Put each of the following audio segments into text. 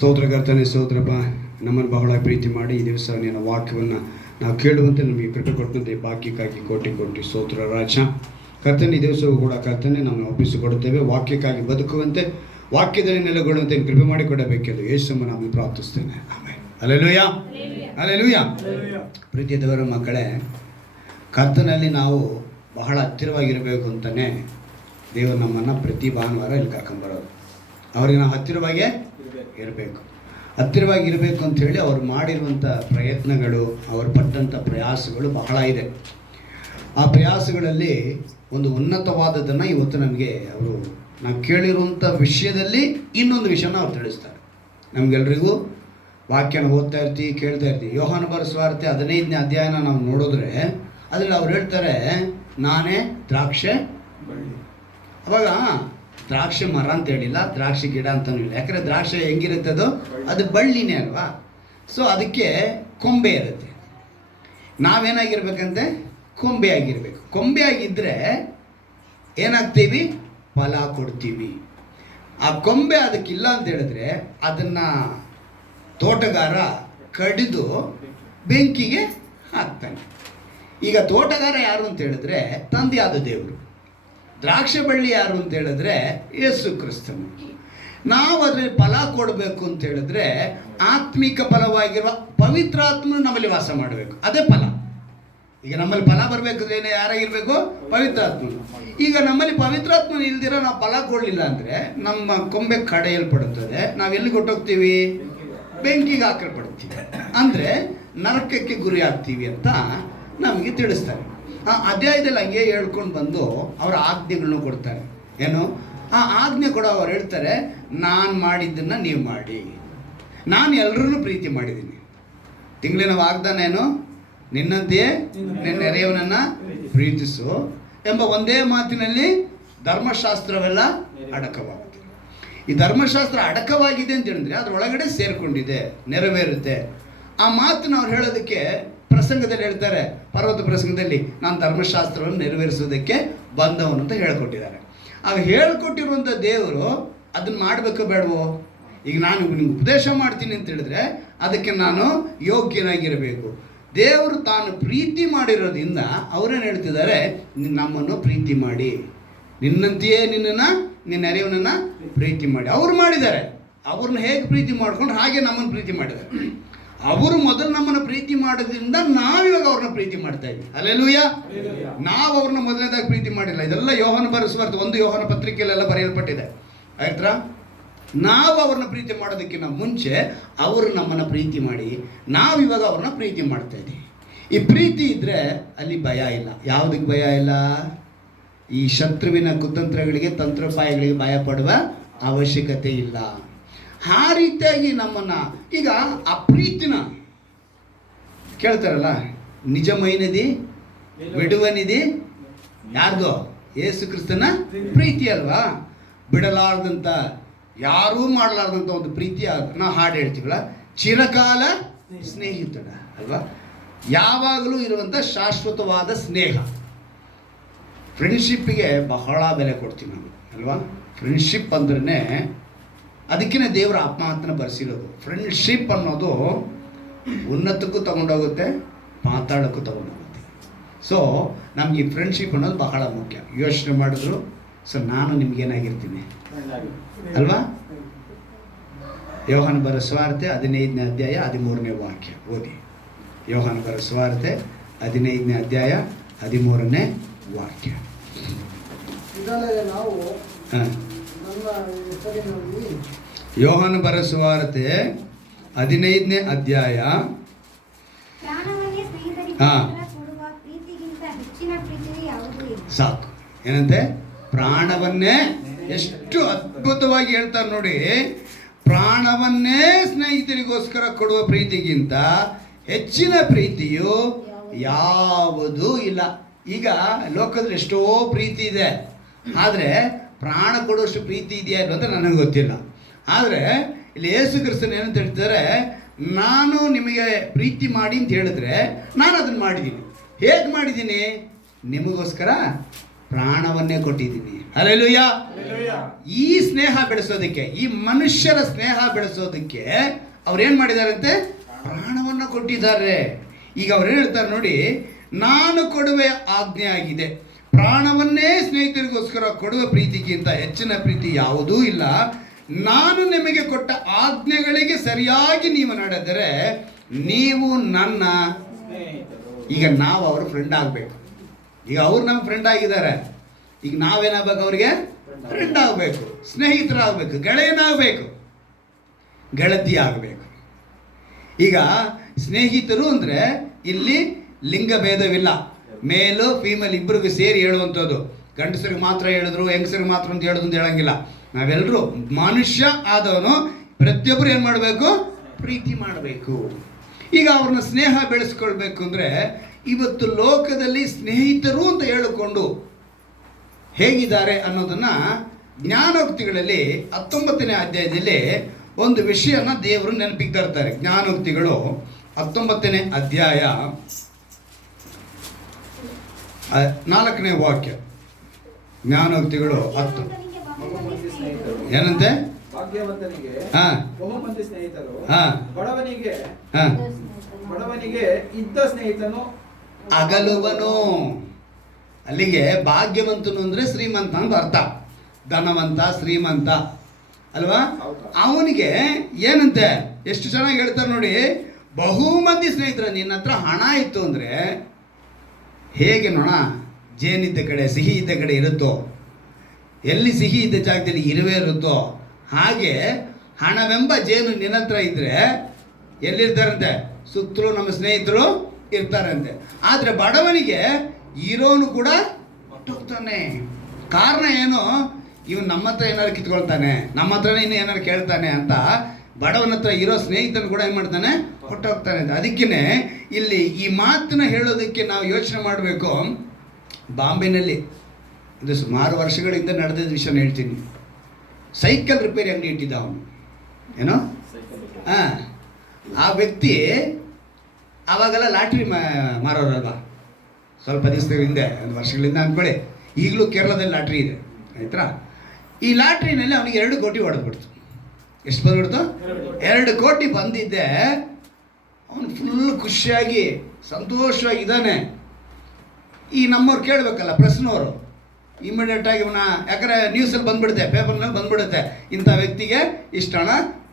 ಸ್ತೋತ್ರ ಕರ್ತನೆ, ಸ್ತೋತ್ರಪ್ಪ. ನಮ್ಮನ್ನು ಬಹಳ ಪ್ರೀತಿ ಮಾಡಿ ಈ ದಿವಸ ನಿನ್ನ ವಾಕ್ಯವನ್ನು ನಾವು ಕೇಳುವಂತೆ ನಮಗೆ ಕೃಪೆ ಕೊಟ್ಟಂತೆ ಭಾಗ್ಯಕ್ಕಾಗಿ ಕೋಟಿ ಕೋಟಿ ಸ್ತೋತ್ರ ರಾಜ. ಕರ್ತನೆ, ಈ ದಿವಸವೂ ಕೂಡ ಕರ್ತನೆ ನಮ್ಮನ್ನು ಒಪ್ಪಿಸಿಕೊಡುತ್ತೇವೆ. ವಾಕ್ಯಕ್ಕಾಗಿ ಬದುಕುವಂತೆ, ವಾಕ್ಯದಲ್ಲಿ ನೆಲೆಗೊಳ್ಳುವಂತೆ ಕೃಪೆ ಮಾಡಿಕೊಡಬೇಕೆಂದು ಯೇಸುವನ್ನು ನಾನು ಪ್ರಾರ್ಥಿಸ್ತೇನೆ. ಆಮೇಲೆ ಹಲ್ಲೆಲೂಯಾ, ಹಲ್ಲೆಲೂಯಾ. ಪ್ರೀತಿಯ ದೇವರ ಮಕ್ಕಳೇ, ಕರ್ತನಲ್ಲಿ ನಾವು ಬಹಳ ಹತ್ತಿರವಾಗಿರಬೇಕು ಅಂತಲೇ ದೇವರು ನಮ್ಮನ್ನು ಪ್ರತಿ ಭಾನುವಾರ ಇಲ್ಲಿ ಕರ್ಕೊಂಬರೋದು. ಅವ್ರಿಗೆ ನಾವು ಹತ್ತಿರವಾಗೇ ಇರಬೇಕು. ಹತ್ತಿರವಾಗಿರಬೇಕು ಅಂಥೇಳಿ ಅವ್ರು ಮಾಡಿರುವಂಥ ಪ್ರಯತ್ನಗಳು, ಅವರು ಪಟ್ಟಂಥ ಪ್ರಯಾಸಗಳು ಬಹಳ ಇದೆ. ಆ ಪ್ರಯಾಸಗಳಲ್ಲಿ ಒಂದು ಉನ್ನತವಾದದ್ದನ್ನು ಇವತ್ತು ನಮಗೆ ಅವರು ನಾವು ಕೇಳಿರುವಂಥ ವಿಷಯದಲ್ಲಿ ಇನ್ನೊಂದು ವಿಷಯನ ಅವ್ರು ತಿಳಿಸ್ತಾರೆ. ನಮಗೆಲ್ರಿಗೂ ವಾಕ್ಯನ ಓದ್ತಾ ಇರ್ತೀವಿ, ಕೇಳ್ತಾ ಇರ್ತೀವಿ. ಯೋಹಾನ ಬರೆದ ಸುವಾರ್ತೆ 15ನೇ ಅಧ್ಯಾಯನ ನಾವು ನೋಡಿದ್ರೆ ಅದರಲ್ಲಿ ಅವ್ರು ಹೇಳ್ತಾರೆ, ನಾನೇ ದ್ರಾಕ್ಷೆ ಬಳ್ಳಿ. ಅವಾಗ ದ್ರಾಕ್ಷಿ ಮರ ಅಂತ ಹೇಳಿಲ್ಲ, ದ್ರಾಕ್ಷಿ ಗಿಡ ಅಂತಲೂ ಇಲ್ಲ. ಯಾಕಂದರೆ ದ್ರಾಕ್ಷಿ ಹೆಂಗಿರುತ್ತೆ, ಅದು ಬಳ್ಳಿನೇ ಅಲ್ವಾ. ಸೊ ಅದಕ್ಕೆ ಕೊಂಬೆ ಇರುತ್ತೆ. ನಾವೇನಾಗಿರ್ಬೇಕಂತೆ, ಕೊಂಬೆ ಆಗಿರಬೇಕು. ಕೊಂಬೆ ಆಗಿದ್ದರೆ ಏನಾಗ್ತೀವಿ, ಫಲ ಕೊಡ್ತೀವಿ. ಆ ಕೊಂಬೆ ಅದಕ್ಕಿಲ್ಲ ಅಂತ ಹೇಳಿದ್ರೆ ಅದನ್ನು ತೋಟಗಾರ ಕಡಿದು ಬೆಂಕಿಗೆ ಹಾಕ್ತಾನೆ. ಈಗ ತೋಟಗಾರ ಯಾರು ಅಂತ ಹೇಳಿದ್ರೆ ತಂದೆಯಾದ ದೇವರು. ದ್ರಾಕ್ಷಿ ಬಳ್ಳಿ ಯಾರು ಅಂತ ಹೇಳಿದ್ರೆ ಯೇಸು ಕ್ರಿಸ್ತನು. ನಾವು ಅದರಲ್ಲಿ ಫಲ ಕೊಡಬೇಕು ಅಂತ ಹೇಳಿದ್ರೆ ಆತ್ಮಿಕ ಫಲವಾಗಿರುವ ಪವಿತ್ರಾತ್ಮನು ನಮ್ಮಲ್ಲಿ ವಾಸ ಮಾಡಬೇಕು. ಅದೇ ಫಲ. ಈಗ ನಮ್ಮಲ್ಲಿ ಫಲ ಬರಬೇಕಂದ್ರೆ ಯಾರಾಗಿರ್ಬೇಕು, ಪವಿತ್ರಾತ್ಮನು. ಈಗ ನಮ್ಮಲ್ಲಿ ಪವಿತ್ರಾತ್ಮನು ಇಲ್ದಿರ ನಾವು ಫಲ ಕೊಡಲಿಲ್ಲ ಅಂದರೆ ನಮ್ಮ ಕೊಂಬೆ ಕಡೆಯಲ್ಪಡುತ್ತದೆ. ನಾವು ಎಲ್ಲಿ ಕೊಟ್ಟೋಗ್ತೀವಿ, ಬೆಂಕಿಗೆ ಹಾಕಲ್ಪಡ್ತೀವಿ. ಅಂದರೆ ನರಕಕ್ಕೆ ಗುರಿ ಆಗ್ತೀವಿ ಅಂತ ನಮಗೆ ತಿಳಿಸ್ತಾರೆ. ಆ ಅಧ್ಯಾಯದಲ್ಲಿ ಹಂಗೆ ಹೇಳ್ಕೊಂಡು ಬಂದು ಅವರ ಆಜ್ಞೆಗಳನ್ನ ಕೊಡ್ತಾರೆ. ಏನು ಆ ಆಜ್ಞೆ ಕೊಡೋ ಅವ್ರು ಹೇಳ್ತಾರೆ, ನಾನು ಮಾಡಿದ್ದನ್ನು ನೀವು ಮಾಡಿ. ನಾನು ಎಲ್ಲರನ್ನೂ ಪ್ರೀತಿ ಮಾಡಿದ್ದೀನಿ. ತಿಂಗಳಿನ ವಾಗ್ದಾನ ಏನು, ನಿನ್ನಂತೆಯೇ ನಿನ್ನ ನೆರೆಯವನನ್ನು ಪ್ರೀತಿಸು ಎಂಬ ಒಂದೇ ಮಾತಿನಲ್ಲಿ ಧರ್ಮಶಾಸ್ತ್ರವೆಲ್ಲ ಅಡಕವಾಗುತ್ತೆ. ಈ ಧರ್ಮಶಾಸ್ತ್ರ ಅಡಕವಾಗಿದೆ ಅಂತ ಹೇಳಿದ್ರೆ ಅದರೊಳಗಡೆ ಸೇರಿಕೊಂಡಿದೆ, ನೆರವೇರುತ್ತೆ. ಆ ಮಾತನ್ನು ಅವ್ರು ಹೇಳೋದಕ್ಕೆ ಪ್ರಸಂಗದಲ್ಲಿ ಹೇಳ್ತಾರೆ, ಪರ್ವತ ಪ್ರಸಂಗದಲ್ಲಿ, ನಾನು ಧರ್ಮಶಾಸ್ತ್ರವನ್ನು ನೆರವೇರಿಸೋದಕ್ಕೆ ಬಂದವನು ಅಂತ ಹೇಳ್ಕೊಟ್ಟಿದ್ದಾರೆ. ಆಗ ಹೇಳ್ಕೊಟ್ಟಿರುವಂಥ ದೇವರು ಅದನ್ನು ಮಾಡಬೇಕೋ ಬೇಡವೋ? ಈಗ ನಾನು ನಿಮ್ಗೆ ಉಪದೇಶ ಮಾಡ್ತೀನಿ ಅಂತ ಹೇಳಿದ್ರೆ ಅದಕ್ಕೆ ನಾನು ಯೋಗ್ಯನಾಗಿರಬೇಕು. ದೇವರು ತಾನು ಪ್ರೀತಿ ಮಾಡಿರೋದ್ರಿಂದ ಅವರೇನು ಹೇಳ್ತಿದ್ದಾರೆ, ನಮ್ಮನ್ನು ಪ್ರೀತಿ ಮಾಡಿ, ನಿನ್ನಂತೆಯೇ ನಿನ್ನ ನೆರೆಯವನನ್ನು ಪ್ರೀತಿ ಮಾಡಿ. ಅವ್ರು ಮಾಡಿದ್ದಾರೆ. ಅವ್ರನ್ನ ಹೇಗೆ ಪ್ರೀತಿ ಮಾಡ್ಕೊಂಡು ಹಾಗೆ ನಮ್ಮನ್ನು ಪ್ರೀತಿ ಮಾಡಿದ್ದಾರೆ. ಅವರು ಮೊದಲು ನಮ್ಮನ್ನು ಪ್ರೀತಿ ಮಾಡೋದ್ರಿಂದ ನಾವಿವಾಗ ಅವ್ರನ್ನ ಪ್ರೀತಿ ಮಾಡ್ತಾ ಇದ್ವಿ. ಹಲ್ಲೆಲೂಯಾ. ನಾವು ಅವ್ರನ್ನ ಮೊದಲನೇದಾಗಿ ಪ್ರೀತಿ ಮಾಡಿಲ್ಲ. ಇದೆಲ್ಲ ಯೋಹಾನ ಬರೆದ ಸುವಾರ್ತೆ 1 ಯೋಹಾನ ಪತ್ರಿಕೆಯಲ್ಲೆಲ್ಲ ಬರೆಯಲ್ಪಟ್ಟಿದೆ. ಆಯ್ತಾ? ನಾವು ಅವ್ರನ್ನ ಪ್ರೀತಿ ಮಾಡೋದಕ್ಕಿಂತ ಮುಂಚೆ ಅವರು ನಮ್ಮನ್ನು ಪ್ರೀತಿ ಮಾಡಿ ನಾವಿವಾಗ ಅವ್ರನ್ನ ಪ್ರೀತಿ ಮಾಡ್ತಾ ಇದ್ದೀವಿ. ಈ ಪ್ರೀತಿ ಇದ್ದರೆ ಅಲ್ಲಿ ಭಯ ಇಲ್ಲ. ಯಾವುದಕ್ಕೆ ಭಯ ಇಲ್ಲ? ಈ ಶತ್ರುವಿನ ಕುತಂತ್ರಗಳಿಗೆ, ತಂತ್ರೋಪಾಯಗಳಿಗೆ ಭಯ ಪಡುವ ಅವಶ್ಯಕತೆ ಇಲ್ಲ. ಆ ರೀತಿಯಾಗಿ ನಮ್ಮನ್ನು ಈಗ ಆ ಪ್ರೀತಿನ ಕೇಳ್ತಾರಲ್ಲ, ನಿಜಮೈನದಿ ಬಿಡುವನಿದಿ ಯಾರ್ದೋ, ಯೇಸು ಕ್ರಿಸ್ತನ ಪ್ರೀತಿ ಅಲ್ವಾ. ಬಿಡಲಾರ್ದಂಥ, ಯಾರೂ ಮಾಡಲಾರ್ದಂಥ ಒಂದು ಪ್ರೀತಿ. ನಾವು ಹಾಡು ಹೇಳ್ತೀವಲ್ಲ, ಚಿರಕಾಲ ಸ್ನೇಹಿತನ ಅಲ್ವಾ. ಯಾವಾಗಲೂ ಇರುವಂಥ ಶಾಶ್ವತವಾದ ಸ್ನೇಹ. ಫ್ರೆಂಡ್ಶಿಪ್ಪಿಗೆ ಬಹಳ ಬೆಲೆ ಕೊಡ್ತೀವಿ ನಾವು ಅಲ್ವಾ. ಫ್ರೆಂಡ್ಶಿಪ್ ಅಂದ್ರೇ ಅದಕ್ಕಿಂತ ದೇವರ ಆತ್ಮಹತ್ಯನ ಬರೆಸಿರೋದು. ಫ್ರೆಂಡ್ಶಿಪ್ ಅನ್ನೋದು ಉನ್ನತಕ್ಕೂ ತಗೊಂಡೋಗುತ್ತೆ, ಮಾತಾಡೋಕ್ಕೂ ತಗೊಂಡೋಗುತ್ತೆ. ಸೊ ನಮ್ಗೆ ಈ ಫ್ರೆಂಡ್ಶಿಪ್ ಅನ್ನೋದು ಬಹಳ ಮುಖ್ಯ. ಯೋಚನೆ ಮಾಡಿದ್ರು, ಸೊ ನಾನು ನಿಮ್ಗೇನಾಗಿರ್ತೀನಿ ಅಲ್ವಾ. ಯೋಹಾನ ಬರೆದ ಸುವಾರ್ತೆ 15ನೇ ಅಧ್ಯಾಯ 13ನೇ ವಾಕ್ಯ ಓದಿ. ಯೋಹಾನ ಬರೆದ ಸುವಾರ್ತೆ 15ನೇ ಅಧ್ಯಾಯ 13ನೇ ವಾಕ್ಯ. ಯೋಹಾನ ಬರೆದ ಸುವಾರ್ತೆ 15ನೇ ಅಧ್ಯಾಯ. ಸಾಕು. ಏನಂತೆ? ಪ್ರಾಣವನ್ನೇ, ಎಷ್ಟು ಅದ್ಭುತವಾಗಿ ಹೇಳ್ತಾರೆ ನೋಡಿ. ಪ್ರಾಣವನ್ನೇ ಸ್ನೇಹಿತರಿಗೋಸ್ಕರ ಕೊಡುವ ಪ್ರೀತಿಗಿಂತ ಹೆಚ್ಚಿನ ಪ್ರೀತಿಯು ಯಾವುದೂ ಇಲ್ಲ. ಈಗ ಲೋಕದಲ್ಲಿ ಎಷ್ಟೋ ಪ್ರೀತಿ ಇದೆ, ಆದರೆ ಪ್ರಾಣ ಕೊಡುವಷ್ಟು ಪ್ರೀತಿ ಇದೆಯಾ ಇಲ್ಲ ಅಂತ ನನಗೆ ಗೊತ್ತಿಲ್ಲ. ಆದರೆ ಇಲ್ಲಿ ಯೇಸು ಕ್ರಿಸ್ತನು ಏನಂತ ಹೇಳ್ತಾರೆ, ನಾನು ನಿಮಗೆ ಪ್ರೀತಿ ಮಾಡಿ ಅಂತ ಹೇಳಿದ್ರೆ ನಾನು ಅದನ್ನು ಮಾಡಿದ್ದೀನಿ. ಹೇಗೆ ಮಾಡಿದ್ದೀನಿ? ನಿಮಗೋಸ್ಕರ ಪ್ರಾಣವನ್ನೇ ಕೊಟ್ಟಿದ್ದೀನಿ. ಹಲ್ಲೆಲೂಯಾ. ಈ ಸ್ನೇಹ ಬೆಳೆಸೋದಕ್ಕೆ, ಈ ಮನುಷ್ಯರ ಸ್ನೇಹ ಬೆಳೆಸೋದಕ್ಕೆ ಅವ್ರೇನ್ ಮಾಡಿದಾರಂತೆ? ಪ್ರಾಣವನ್ನ ಕೊಟ್ಟಿದ್ದಾರೆ. ಈಗ ಅವ್ರು ಹೇಳ್ತಾರೆ ನೋಡಿ, ನಾನು ಕೊಡುವೆ ಆಜ್ಞೆ ಆಗಿದೆ, ಪ್ರಾಣವನ್ನೇ ಸ್ನೇಹಿತರಿಗೋಸ್ಕರ ಕೊಡುವ ಪ್ರೀತಿಗಿಂತ ಹೆಚ್ಚಿನ ಪ್ರೀತಿ ಯಾವುದೂ ಇಲ್ಲ. ನಾನು ನಿಮಗೆ ಕೊಟ್ಟ ಆಜ್ಞೆಗಳಿಗೆ ಸರಿಯಾಗಿ ನೀವು ನಡೆದರೆ ನೀವು ನನ್ನ. ಈಗ ನಾವು ಅವ್ರ ಫ್ರೆಂಡ್ ಆಗಬೇಕು. ಈಗ ಅವ್ರು ನಮ್ಮ ಫ್ರೆಂಡ್ ಆಗಿದ್ದಾರೆ. ಈಗ ನಾವೇನಾಗಬೇಕು? ಅವ್ರಿಗೆ ಫ್ರೆಂಡ್ ಆಗಬೇಕು, ಸ್ನೇಹಿತರಾಗಬೇಕು, ಗೆಳೆಯನಾಗಬೇಕು, ಗೆಳತಿ ಆಗಬೇಕು. ಈಗ ಸ್ನೇಹಿತರು ಅಂದರೆ ಇಲ್ಲಿ ಲಿಂಗ ಭೇದವಿಲ್ಲ, ಮೇಲು ಫೀಮೇಲ್ ಇಬ್ಬರಿಗೂ ಸೇರಿ ಹೇಳುವಂಥದ್ದು. ಗಂಡಸರಿಗೆ ಮಾತ್ರ ಹೇಳಿದ್ರು, ಹೆಂಗಸರಿಗೆ ಮಾತ್ರ ಅಂತ ಹೇಳೋದು ಅಂತ ಹೇಳಂಗಿಲ್ಲ. ನಾವೆಲ್ಲರೂ ಮನುಷ್ಯ ಆದವನು ಪ್ರತಿಯೊಬ್ಬರು ಏನು ಮಾಡಬೇಕು? ಪ್ರೀತಿ ಮಾಡಬೇಕು. ಈಗ ಅವ್ರನ್ನ ಸ್ನೇಹ ಬೆಳೆಸ್ಕೊಳ್ಬೇಕು ಅಂದರೆ ಇವತ್ತು ಲೋಕದಲ್ಲಿ ಸ್ನೇಹಿತರು ಅಂತ ಹೇಳಿಕೊಂಡು ಹೇಗಿದ್ದಾರೆ ಅನ್ನೋದನ್ನು ಜ್ಞಾನೋಕ್ತಿಗಳಲ್ಲಿ 19ನೇ ಅಧ್ಯಾಯದಲ್ಲಿ ಒಂದು ವಿಷಯನ ದೇವರು ನೆನಪಿಗೆ ತರ್ತಾರೆ. ಜ್ಞಾನೋಕ್ತಿಗಳು 19ನೇ ಅಧ್ಯಾಯ 4ನೇ ವಾಕ್ಯ. ಜ್ಞಾನೋಕ್ತಿಗಳು 10 ಏನಂತೆ? ಭಾಗ್ಯವಂತನಿಗೆ ಬಹುಮಂದಿ ಸ್ನೇಹಿತರು, ಬಡವನಿಗೆ ಇದ್ದ ಸ್ನೇಹಿತನು ಅಗಲುವನು. ಅಲ್ಲಿಗೆ ಭಾಗ್ಯವಂತನು ಅಂದ್ರೆ ಶ್ರೀಮಂತ ಅಂತ ಅರ್ಥ. ಧನವಂತ, ಶ್ರೀಮಂತ ಅಲ್ವಾ? ಅವನಿಗೆ ಏನಂತೆ? ಎಷ್ಟು ಚೆನ್ನಾಗಿ ಹೇಳ್ತಾರೆ ನೋಡಿ, ಬಹುಮಂದಿ ಸ್ನೇಹಿತರು. ನಿನ್ನ ಹತ್ರ ಹಣ ಇತ್ತು ಅಂದ್ರೆ ಹೇಗೆ ನೋಣ ಜೇನಿದ್ದ ಕಡೆ ಸಿಹಿ ಇದ್ದ ಕಡೆ ಇರುತ್ತೋ, ಎಲ್ಲಿ ಸಿಹಿ ಇದ್ದ ಜಾಗದಲ್ಲಿ ಇರುವೆ ಇರುತ್ತೋ ಹಾಗೆ ಹಣವೆಂಬ ಜೇನು ನಿನ್ನ ಹತ್ರ ಇದ್ರೆ ಎಲ್ಲಿರ್ತಾರಂತೆ? ಸುತ್ತಲೂ ನಮ್ಮ ಸ್ನೇಹಿತರು ಇರ್ತಾರಂತೆ. ಆದರೆ ಬಡವನಿಗೆ ಇರೋನು ಕೂಡ ಹೊಟ್ಟೋಗ್ತಾನೆ. ಕಾರಣ ಏನು? ಇವನು ನಮ್ಮ ಹತ್ರ ಏನಾರು ಕಿತ್ಕೊಳ್ತಾನೆ, ನಮ್ಮ ಹತ್ರನೇ ಇನ್ನು ಏನಾರು ಕೇಳ್ತಾನೆ ಅಂತ ಬಡವನ ಹತ್ರ ಇರೋ ಸ್ನೇಹಿತನು ಕೂಡ ಏನು ಮಾಡ್ತಾನೆ? ಹೊಟ್ಟೋಗ್ತಾನೆ ಅಂತ. ಅದಕ್ಕೇ ಇಲ್ಲಿ ಈ ಮಾತನ್ನ ಹೇಳೋದಕ್ಕೆ ನಾವು ಯೋಚನೆ ಮಾಡಬೇಕು. ಬಾಂಬೆನಲ್ಲಿ ಇದು ಸುಮಾರು ವರ್ಷಗಳಿಂದ ನಡೆದಿದ್ದ ವಿಷಯನ ಹೇಳ್ತೀನಿ. ಸೈಕಲ್ ರಿಪೇರಿ ಅಂಗಡಿ ಇಟ್ಟಿದ್ದ ಅವನು. ಏನೋ ಆ ವ್ಯಕ್ತಿ ಆವಾಗೆಲ್ಲ ಲಾಟ್ರಿ ಮಾರೋರಲ್ವ, ಸ್ವಲ್ಪ ದಿವಸದ ಹಿಂದೆ, ಒಂದು ವರ್ಷಗಳಿಂದ ಅಂದ್ಕೊಳ್ಳಿ. ಈಗಲೂ ಕೇರಳದಲ್ಲಿ ಲಾಟ್ರಿ ಇದೆ, ಆಯ್ತಾ? ಈ ಲಾಟ್ರಿನಲ್ಲಿ ಅವನಿಗೆ 2 ಕೋಟಿ ಹೊಡೆದ್ಬಿಡ್ತು. ಎಷ್ಟು ಬಂದ್ಬಿಡ್ತು? 2 ಕೋಟಿ ಬಂದಿದ್ದೆ. ಅವನು ಫುಲ್ ಖುಷಿಯಾಗಿ ಸಂತೋಷವಾಗಿದ್ದಾನೆ. ಈ ನಮ್ಮವ್ರು ಕೇಳಬೇಕಲ್ಲ, ಪ್ರೆಸ್ನವರು ಇಮಿಡಿಯೇಟಾಗಿ ಇವನ, ಯಾಕಂದರೆ ನ್ಯೂಸಲ್ಲಿ ಬಂದ್ಬಿಡುತ್ತೆ, ಪೇಪರ್ನಲ್ಲಿ ಬಂದ್ಬಿಡುತ್ತೆ, ಇಂಥ ವ್ಯಕ್ತಿಗೆ ಇಷ್ಟು ಹಣ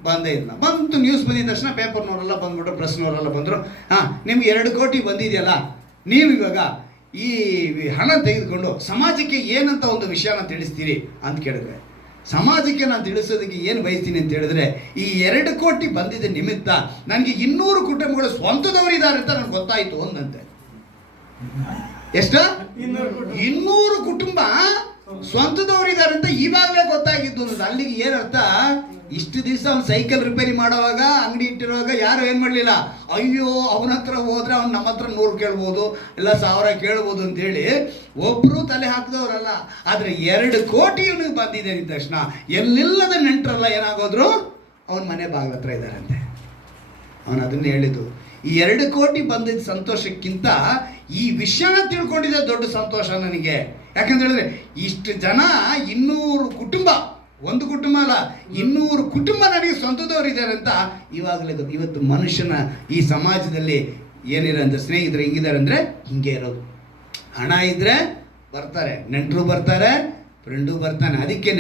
ಬಂದೇ ಇಲ್ಲ. ಬಂತು, ನ್ಯೂಸ್ ಬಂದಿದ್ದ ತಕ್ಷಣ ಪೇಪರ್ನವರೆಲ್ಲ ಬಂದ್ಬಿಟ್ರು, ಪ್ರೆಸ್ನವರೆಲ್ಲ ಬಂದರು. ನಿಮ್ಗೆ 2 ಕೋಟಿ ಬಂದಿದೆಯಲ್ಲ, ನೀವು ಇವಾಗ ಈ ಹಣ ತೆಗೆದುಕೊಂಡು ಸಮಾಜಕ್ಕೆ ಏನಂತ ಒಂದು ವಿಷಯನ ತಿಳಿಸ್ತೀರಿ ಅಂತ ಕೇಳಿದ್ರೆ, ಸಮಾಜಕ್ಕೆ ನಾನು ತಿಳಿಸೋದಕ್ಕೆ ಏನು ಬಯಸ್ತೀನಿ ಅಂತ ಹೇಳಿದ್ರೆ, ಈ 2 ಕೋಟಿ ಬಂದಿದ್ದ ನಿಮಿತ್ತ ನನಗೆ 200 ಕುಟುಂಬಗಳು ಸ್ವಂತದವರಿದ್ದಾರೆ ಅಂತ ನನಗೆ ಗೊತ್ತಾಯಿತು ಅಂದಂತೆ. ಎಷ್ಟು? 200 ಕುಟುಂಬ ಸ್ವಂತದವರಿದ್ದಾರೆ ಅಂತ ಇವಾಗಲೇ ಗೊತ್ತಾಗಿದ್ದು ಅನ್ನೋದು. ಅಲ್ಲಿಗೆ ಏನರ್ಥ? ಇಷ್ಟು ದಿವಸ ಅವ್ನು ಸೈಕಲ್ ರಿಪೇರಿ ಮಾಡೋವಾಗ, ಅಂಗಡಿ ಇಟ್ಟಿರುವಾಗ ಯಾರು ಏನು ಮಾಡಲಿಲ್ಲ, ಅಯ್ಯೋ ಅವನ ಹತ್ರ ಹೋದ್ರೆ ಅವ್ನು ನಮ್ಮ ಹತ್ರ 100 ಕೇಳ್ಬೋದು, ಇಲ್ಲ 1000 ಕೇಳ್ಬೋದು ಅಂತೇಳಿ ಒಬ್ಬರು ತಲೆ ಹಾಕಿದವರಲ್ಲ. ಆದರೆ 2 ಕೋಟಿ ಇವನಿಗೆ ಬಂದಿದೆ ಅಂದ ತಕ್ಷಣ ಎಲ್ಲಿಲ್ಲದ ನೆಂಟರಲ್ಲ ಏನಾಗೋದ್ರು ಅವನ ಮನೆ ಬಾಗಿಲ ಹತ್ರ ಇದ್ದಾರಂತೆ. ಅವನು ಅದನ್ನೇ ಹೇಳಿದ್ದು, ಈ 2 ಕೋಟಿ ಬಂದಿದ್ದ ಸಂತೋಷಕ್ಕಿಂತ ಈ ವಿಷಯನ ತಿಳ್ಕೊಂಡಿದ್ದೆ ದೊಡ್ಡ ಸಂತೋಷ ನನಗೆ. ಯಾಕಂತ ಹೇಳಿದ್ರೆ ಇಷ್ಟು ಜನ, 200 ಕುಟುಂಬ, ಒಂದು ಕುಟುಂಬ ಅಲ್ಲ, 200 ಕುಟುಂಬ ನನಗೆ ಸ್ವಂತದವರಿದ್ದಾರೆ ಅಂತ ಇವಾಗಲೇ ಗೊತ್ತು. ಇವತ್ತು ಮನುಷ್ಯನ ಈ ಸಮಾಜದಲ್ಲಿ ಏನಿರೋಂಥ ಸ್ನೇಹಿತರು ಹೆಂಗಿದ್ದಾರೆ ಅಂದರೆ ಹಿಂಗೆ ಇರೋದು. ಹಣ ಇದ್ದರೆ ಬರ್ತಾರೆ, ನೆಂಟರು ಬರ್ತಾರೆ, ಫ್ರೆಂಡು ಬರ್ತಾನೆ. ಅದಕ್ಕೇ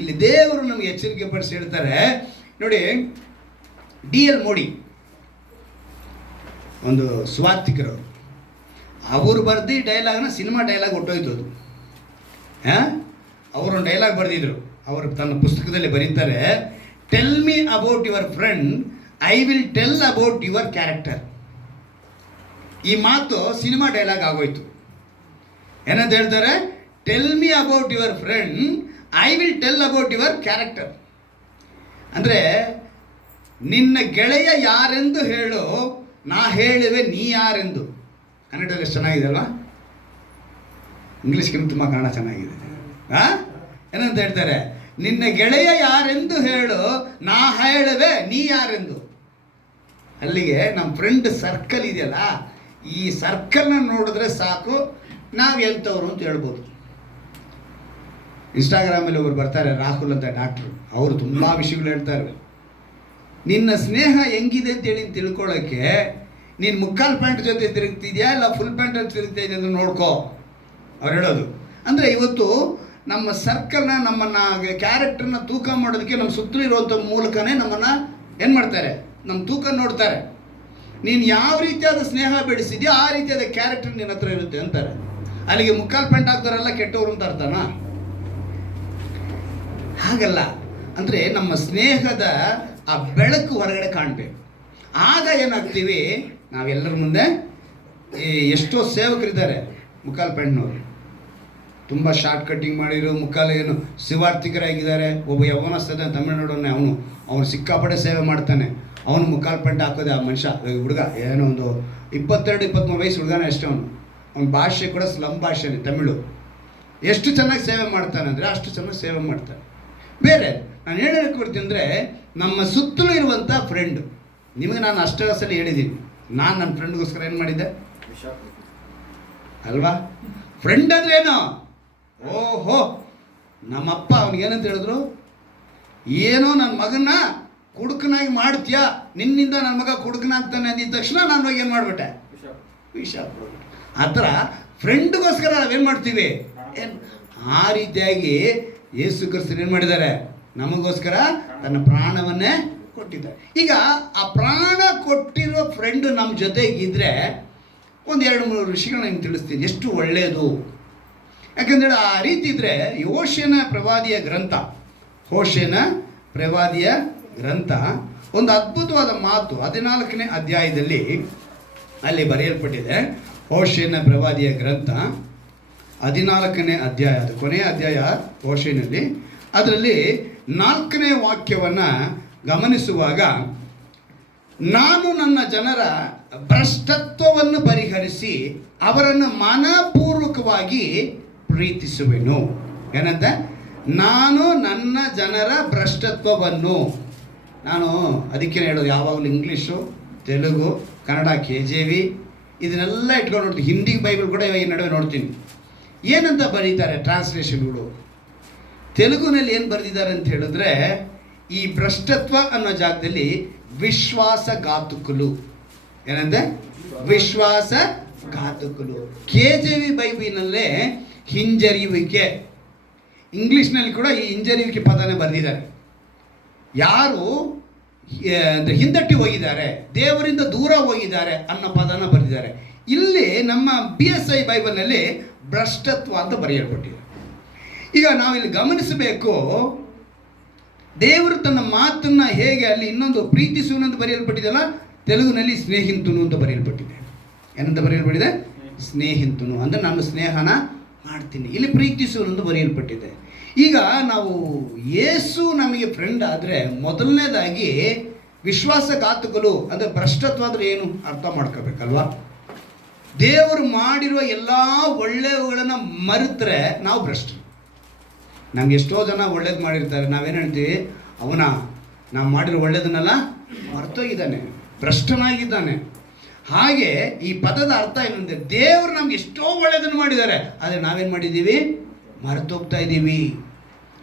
ಇಲ್ಲಿ ದೇವರು ನಮಗೆ ಎಚ್ಚರಿಕೆ ಪಡಿಸಿ ಹೇಳ್ತಾರೆ ನೋಡಿ. D.L. ಮೋಡಿ ಒಂದು ಸ್ವಾರ್ಥಿಕರು, ಅವರು ಬರ್ದು ಡೈಲಾಗ್ನ ಸಿನಿಮಾ ಡೈಲಾಗ್ ಹೊಟ್ಟೋಯ್ತು ಅದು. ಅವರೊಂದು ಡೈಲಾಗ್ ಬರೆದಿದ್ರು, ಅವರು ತನ್ನ ಪುಸ್ತಕದಲ್ಲಿ ಬರೀತಾರೆ, tell me about your friend, I will tell about your character. ಈ ಮಾತು ಸಿನಿಮಾ ಡೈಲಾಗ್ ಆಗೋಯ್ತು. ಏನಂತ ಹೇಳ್ತಾರೆ? Tell me about your friend, I will tell about your character. ಅಂದರೆ ನಿನ್ನ ಗೆಳೆಯ ಯಾರೆಂದು ಹೇಳು, ನಾ ಹೇಳುವೆ ನೀ ಯಾರೆಂದು. ಕನ್ನಡದಲ್ಲಿ ಎಷ್ಟು ಚೆನ್ನಾಗಿದೆ ಅಲ್ವಾ? ಇಂಗ್ಲೀಷ್ಗಿಂತ ತುಂಬ ಕನ್ನಡ ಚೆನ್ನಾಗಿದೆ. ಏನಂತ ಹೇಳ್ತಾರೆ? ನಿನ್ನ ಗೆಳೆಯ ಯಾರೆಂದು ಹೇಳು, ನಾ ಹೇಳುವೆ ನೀ ಯಾರೆಂದು. ಅಲ್ಲಿಗೆ ನಮ್ಮ ಫ್ರೆಂಡ್ ಸರ್ಕಲ್ ಇದೆಯಲ್ಲ, ಈ ಸರ್ಕಲ್ನ ನೋಡಿದ್ರೆ ಸಾಕು ನಾವು ಎಂಥವ್ರು ಅಂತ ಹೇಳ್ಬೋದು. ಇನ್ಸ್ಟಾಗ್ರಾಮಲ್ಲಿ ಒಬ್ರು ಬರ್ತಾರೆ, ರಾಹುಲ್ ಅಂತ ಡಾಕ್ಟ್ರು. ಅವರು ತುಂಬ ವಿಷಯಗಳು ಹೇಳ್ತಾರೆ. ನಿನ್ನ ಸ್ನೇಹ ಹೆಂಗಿದೆ ಅಂತೇಳಿ ತಿಳ್ಕೊಳ್ಳೋಕ್ಕೆ ನೀನು ಮುಕ್ಕಾಲು ಪ್ಯಾಂಟ್ ಜೊತೆ ತಿರುಗ್ತಿದ್ಯಾ ಇಲ್ಲ ಫುಲ್ ಪ್ಯಾಂಟಲ್ಲಿ ತಿರುಗ್ತಾ ಇದೆಯಾ ಅಂತ ನೋಡ್ಕೋ, ಅವ್ರು ಹೇಳೋದು. ಅಂದರೆ ಇವತ್ತು ನಮ್ಮ ಸರ್ಕಲ್ನ, ನಮ್ಮನ್ನು ಕ್ಯಾರೆಕ್ಟರ್ನ ತೂಕ ಮಾಡೋದಕ್ಕೆ ನಮ್ಮ ಸುತ್ತಲೂ ಇರುವಂಥ ಮೂಲಕನೇ ನಮ್ಮನ್ನು ಏನು ಮಾಡ್ತಾರೆ, ನಮ್ಮ ತೂಕ ನೋಡ್ತಾರೆ. ನೀನು ಯಾವ ರೀತಿಯಾದ ಸ್ನೇಹ ಬೆಳೆಸಿದ್ಯೋ ಆ ರೀತಿಯಾದ ಕ್ಯಾರೆಕ್ಟರ್ ನಿನ್ನ ಹತ್ರ ಇರುತ್ತೆ ಅಂತಾರೆ. ಅಲ್ಲಿಗೆ ಮುಕ್ಕಾಲು ಪ್ಯಾಂಟ್ ಹಾಕ್ತಾರಲ್ಲ ಕೆಟ್ಟವರು ಅಂತ ಅರ್ಥನಾ? ಹಾಗಲ್ಲ. ಅಂದರೆ ನಮ್ಮ ಸ್ನೇಹದ ಆ ಬೆಳಕು ಹೊರಗಡೆ ಕಾಣಬೇಕು. ಆಗ ಏನಾಗ್ತೀವಿ, ನಾವೆಲ್ಲರ ಮುಂದೆ ಎಷ್ಟೋ ಸೇವಕರಿದ್ದಾರೆ ಮುಕ್ಕಾಲು ಪ್ಯಾಂಟ್ನವರು, ತುಂಬ ಶಾರ್ಟ್ ಕಟ್ಟಿಂಗ್ ಮಾಡಿರೋ ಮುಕ್ಕಾಲು ಏನು ಶಿವಾರ್ಥಿಕರಾಗಿದ್ದಾರೆ. ಒಬ್ಬ ಯವನಸ್ಥದ ತಮಿಳ್ನಾಡವನ್ನೇ, ಅವನು ಸಿಕ್ಕಾಪಟ್ಟೆ ಸೇವೆ ಮಾಡ್ತಾನೆ. ಅವನು ಮುಕ್ಕಾಲು ಪ್ಯಾಂಟ್ ಹಾಕೋದೆ ಆ ಮನುಷ್ಯ, ಹುಡುಗ ಏನೋ ಒಂದು 22-23 ವಯಸ್ಸು ಹುಡುಗನೇ ಅಷ್ಟೇ. ಅವನ ಭಾಷೆ ಕೂಡ ಸ್ಲಮ್ ಭಾಷೆನೇ, ತಮಿಳು. ಎಷ್ಟು ಚೆನ್ನಾಗಿ ಸೇವೆ ಮಾಡ್ತಾನೆ ಅಂದರೆ ಅಷ್ಟು ಚೆನ್ನಾಗಿ ಸೇವೆ ಮಾಡ್ತಾನೆ. ಬೇರೆ ನಾನು ಹೇಳೋಕ್ಕೆ ಬರ್ತೀನಿ ಅಂದರೆ, ನಮ್ಮ ಸುತ್ತಲೂ ಇರುವಂಥ ಫ್ರೆಂಡು. ನಿಮಗೆ ನಾನು ಅಷ್ಟೇ ಸಲ ಹೇಳಿದ್ದೀನಿ, ನಾನು ನನ್ನ ಫ್ರೆಂಡ್ಗೋಸ್ಕರ ಏನು ಮಾಡಿದ್ದೆ ಅಲ್ವಾ? ಫ್ರೆಂಡ್ ಅಂದರೆ ಏನು? ಓಹೋ, ನಮ್ಮಪ್ಪ ಅವನಿಗೇನಂತ ಹೇಳಿದ್ರು, ಏನೋ ನನ್ನ ಮಗನ್ನ ಕುಡುಕನಾಗಿ ಮಾಡ್ತೀಯಾ, ನಿನ್ನಿಂದ ನನ್ನ ಮಗ ಕುಡುಕನಾಗ್ತಾನೆ ಅಂದಿದ ತಕ್ಷಣ ನಾನು ಹೋಗಿ ಏನು ಮಾಡಿಬಿಟ್ಟೆ, ವಿಷ. ಆ ಥರ ಫ್ರೆಂಡ್ಗೋಸ್ಕರ ನಾವೇನು ಮಾಡ್ತೀವಿ. ಆ ರೀತಿಯಾಗಿ ಯೇಸು ಕ್ರಿಸ್ತರು ಏನು ಮಾಡಿದ್ದಾರೆ, ನಮಗೋಸ್ಕರ ತನ್ನ ಪ್ರಾಣವನ್ನೇ ಕೊಟ್ಟಿದ್ದಾರೆ. ಈಗ ಆ ಪ್ರಾಣ ಕೊಟ್ಟಿರೋ ಫ್ರೆಂಡು ನಮ್ಮ ಜೊತೆಗಿದ್ರೆ ಒಂದು 2-3 ವಿಷಯಗಳನ್ನ ನಾನು ತಿಳಿಸ್ತೀನಿ, ಎಷ್ಟು ಒಳ್ಳೆಯದು. ಯಾಕಂದರೆ ಆ ರೀತಿ ಇದ್ದರೆ ಹೋಶೇಯನ ಪ್ರವಾದಿಯ ಗ್ರಂಥ, ಹೋಶೇಯನ ಪ್ರವಾದಿಯ ಗ್ರಂಥ ಒಂದು ಅದ್ಭುತವಾದ ಮಾತು 14ನೇ ಅಧ್ಯಾಯದಲ್ಲಿ ಅಲ್ಲಿ ಬರೆಯಲ್ಪಟ್ಟಿದೆ. ಹೋಶೇಯನ ಪ್ರವಾದಿಯ ಗ್ರಂಥ 14ನೇ ಅಧ್ಯಾಯ, ಅದು ಕೊನೆಯ ಅಧ್ಯಾಯ ಹೋಶೇಯನಲ್ಲಿ. ಅದರಲ್ಲಿ 4ನೇ ವಾಕ್ಯವನ್ನು ಗಮನಿಸುವಾಗ, ನಾನು ನನ್ನ ಜನರ ಭ್ರಷ್ಟತ್ವವನ್ನು ಪರಿಹರಿಸಿ ಅವರನ್ನು ಮನಪೂರ್ವಕವಾಗಿ ಪ್ರೀತಿಸುವೆನು. ಏನಂತ? ನಾನು ನನ್ನ ಜನರ ಭ್ರಷ್ಟತ್ವವನ್ನು, ನಾನು ಅದಕ್ಕೆ ಹೇಳೋದು ಯಾವಾಗಲೂ ಇಂಗ್ಲೀಷು, ತೆಲುಗು, ಕನ್ನಡ KJV ಇದನ್ನೆಲ್ಲ ಇಟ್ಕೊಂಡು ನೋಡ್ತೀನಿ. ಹಿಂದಿ ಬೈಬಲ್ ಕೂಡ ಈ ನಡುವೆ ನೋಡ್ತೀನಿ. ಏನಂತ ಬರೀತಾರೆ ಟ್ರಾನ್ಸ್ಲೇಷನ್ಗಳು. ತೆಲುಗುನಲ್ಲಿ ಏನು ಬರೆದಿದ್ದಾರೆ ಅಂತ ಹೇಳಿದ್ರೆ, ಈ ಭ್ರಷ್ಟತ್ವ ಅನ್ನೋ ಜಾಗದಲ್ಲಿ ವಿಶ್ವಾಸಘಾತುಕರು. ಏನಂತೆ? ವಿಶ್ವಾಸಘಾತುಕರು. KJV ಬೈಬಿನಲ್ಲೇ ಹಿಂಜರಿಯುವಿಕೆ, ಇಂಗ್ಲೀಷ್ನಲ್ಲಿ ಕೂಡ ಈ ಹಿಂಜರಿಯುವಿಕೆ ಪದನೇ ಬರೆದಿದ್ದಾರೆ. ಯಾರು ಅಂದರೆ ಹಿಂದಟ್ಟಿ ಹೋಗಿದ್ದಾರೆ, ದೇವರಿಂದ ದೂರ ಹೋಗಿದ್ದಾರೆ ಅನ್ನೋ ಪದನ ಬರೆದಿದ್ದಾರೆ. ಇಲ್ಲಿ ನಮ್ಮ BSI ಬೈಬಲ್ನಲ್ಲಿ ಭ್ರಷ್ಟತ್ವ ಅಂತ ಬರೆಯಲ್ಪಟ್ಟಿದೆ. ಈಗ ನಾವಿಲ್ಲಿ ಗಮನಿಸಬೇಕು, ದೇವರು ತನ್ನ ಮಾತನ್ನು ಹೇಗೆ ಅಲ್ಲಿ ಇನ್ನೊಂದು ಪ್ರೀತಿಸುವನು ಅಂತ ಬರೆಯಲ್ಪಟ್ಟಿದೆಯಲ್ಲ, ತೆಲುಗಿನಲ್ಲಿ ಸ್ನೇಹಿತನು ಅಂತ ಬರೆಯಲ್ಪಟ್ಟಿದೆ. ಏನಂತ ಬರೆಯಲ್ಪಟ್ಟಿದೆ? ಸ್ನೇಹಿತನು ಅಂದರೆ ನಾನು ಸ್ನೇಹನ ಮಾಡ್ತೀನಿ. ಇಲ್ಲಿ ಪ್ರೀತಿಸುವನು ಅಂತ ಬರೆಯಲ್ಪಟ್ಟಿದೆ. ಈಗ ನಾವು ಯೇಸು ನಮಗೆ ಫ್ರೆಂಡ್ ಆದರೆ ಮೊದಲನೇದಾಗಿ ವಿಶ್ವಾಸಘಾತುಕರು ಅಂದರೆ ಭ್ರಷ್ಟತ್ವ ಅಂದರೆ ಏನು ಅರ್ಥ ಮಾಡ್ಕೋಬೇಕಲ್ವಾ? ದೇವರು ಮಾಡಿರುವ ಎಲ್ಲ ಒಳ್ಳೆಯವುಗಳನ್ನು ಮರೆತರೆ ನಾವು ಭ್ರಷ್ಟರು. ನಮ್ಗೆ ಎಷ್ಟೋ ಜನ ಒಳ್ಳೇದು ಮಾಡಿರ್ತಾರೆ, ನಾವೇನು ಹೇಳ್ತೀವಿ, ನಾವು ಮಾಡಿರೋ ಒಳ್ಳೇದನ್ನೆಲ್ಲ ಮರ್ತೋಗಿದ್ದಾನೆ, ಭ್ರಷ್ಟನಾಗಿದ್ದಾನೆ. ಹಾಗೆ ಈ ಪದದ ಅರ್ಥ ಏನಂದರೆ, ದೇವರು ನಮ್ಗೆ ಎಷ್ಟೋ ಒಳ್ಳೆಯದನ್ನು ಮಾಡಿದ್ದಾರೆ, ಆದರೆ ನಾವೇನು ಮಾಡಿದ್ದೀವಿ, ಮರೆತೋಗ್ತಾ ಇದ್ದೀವಿ.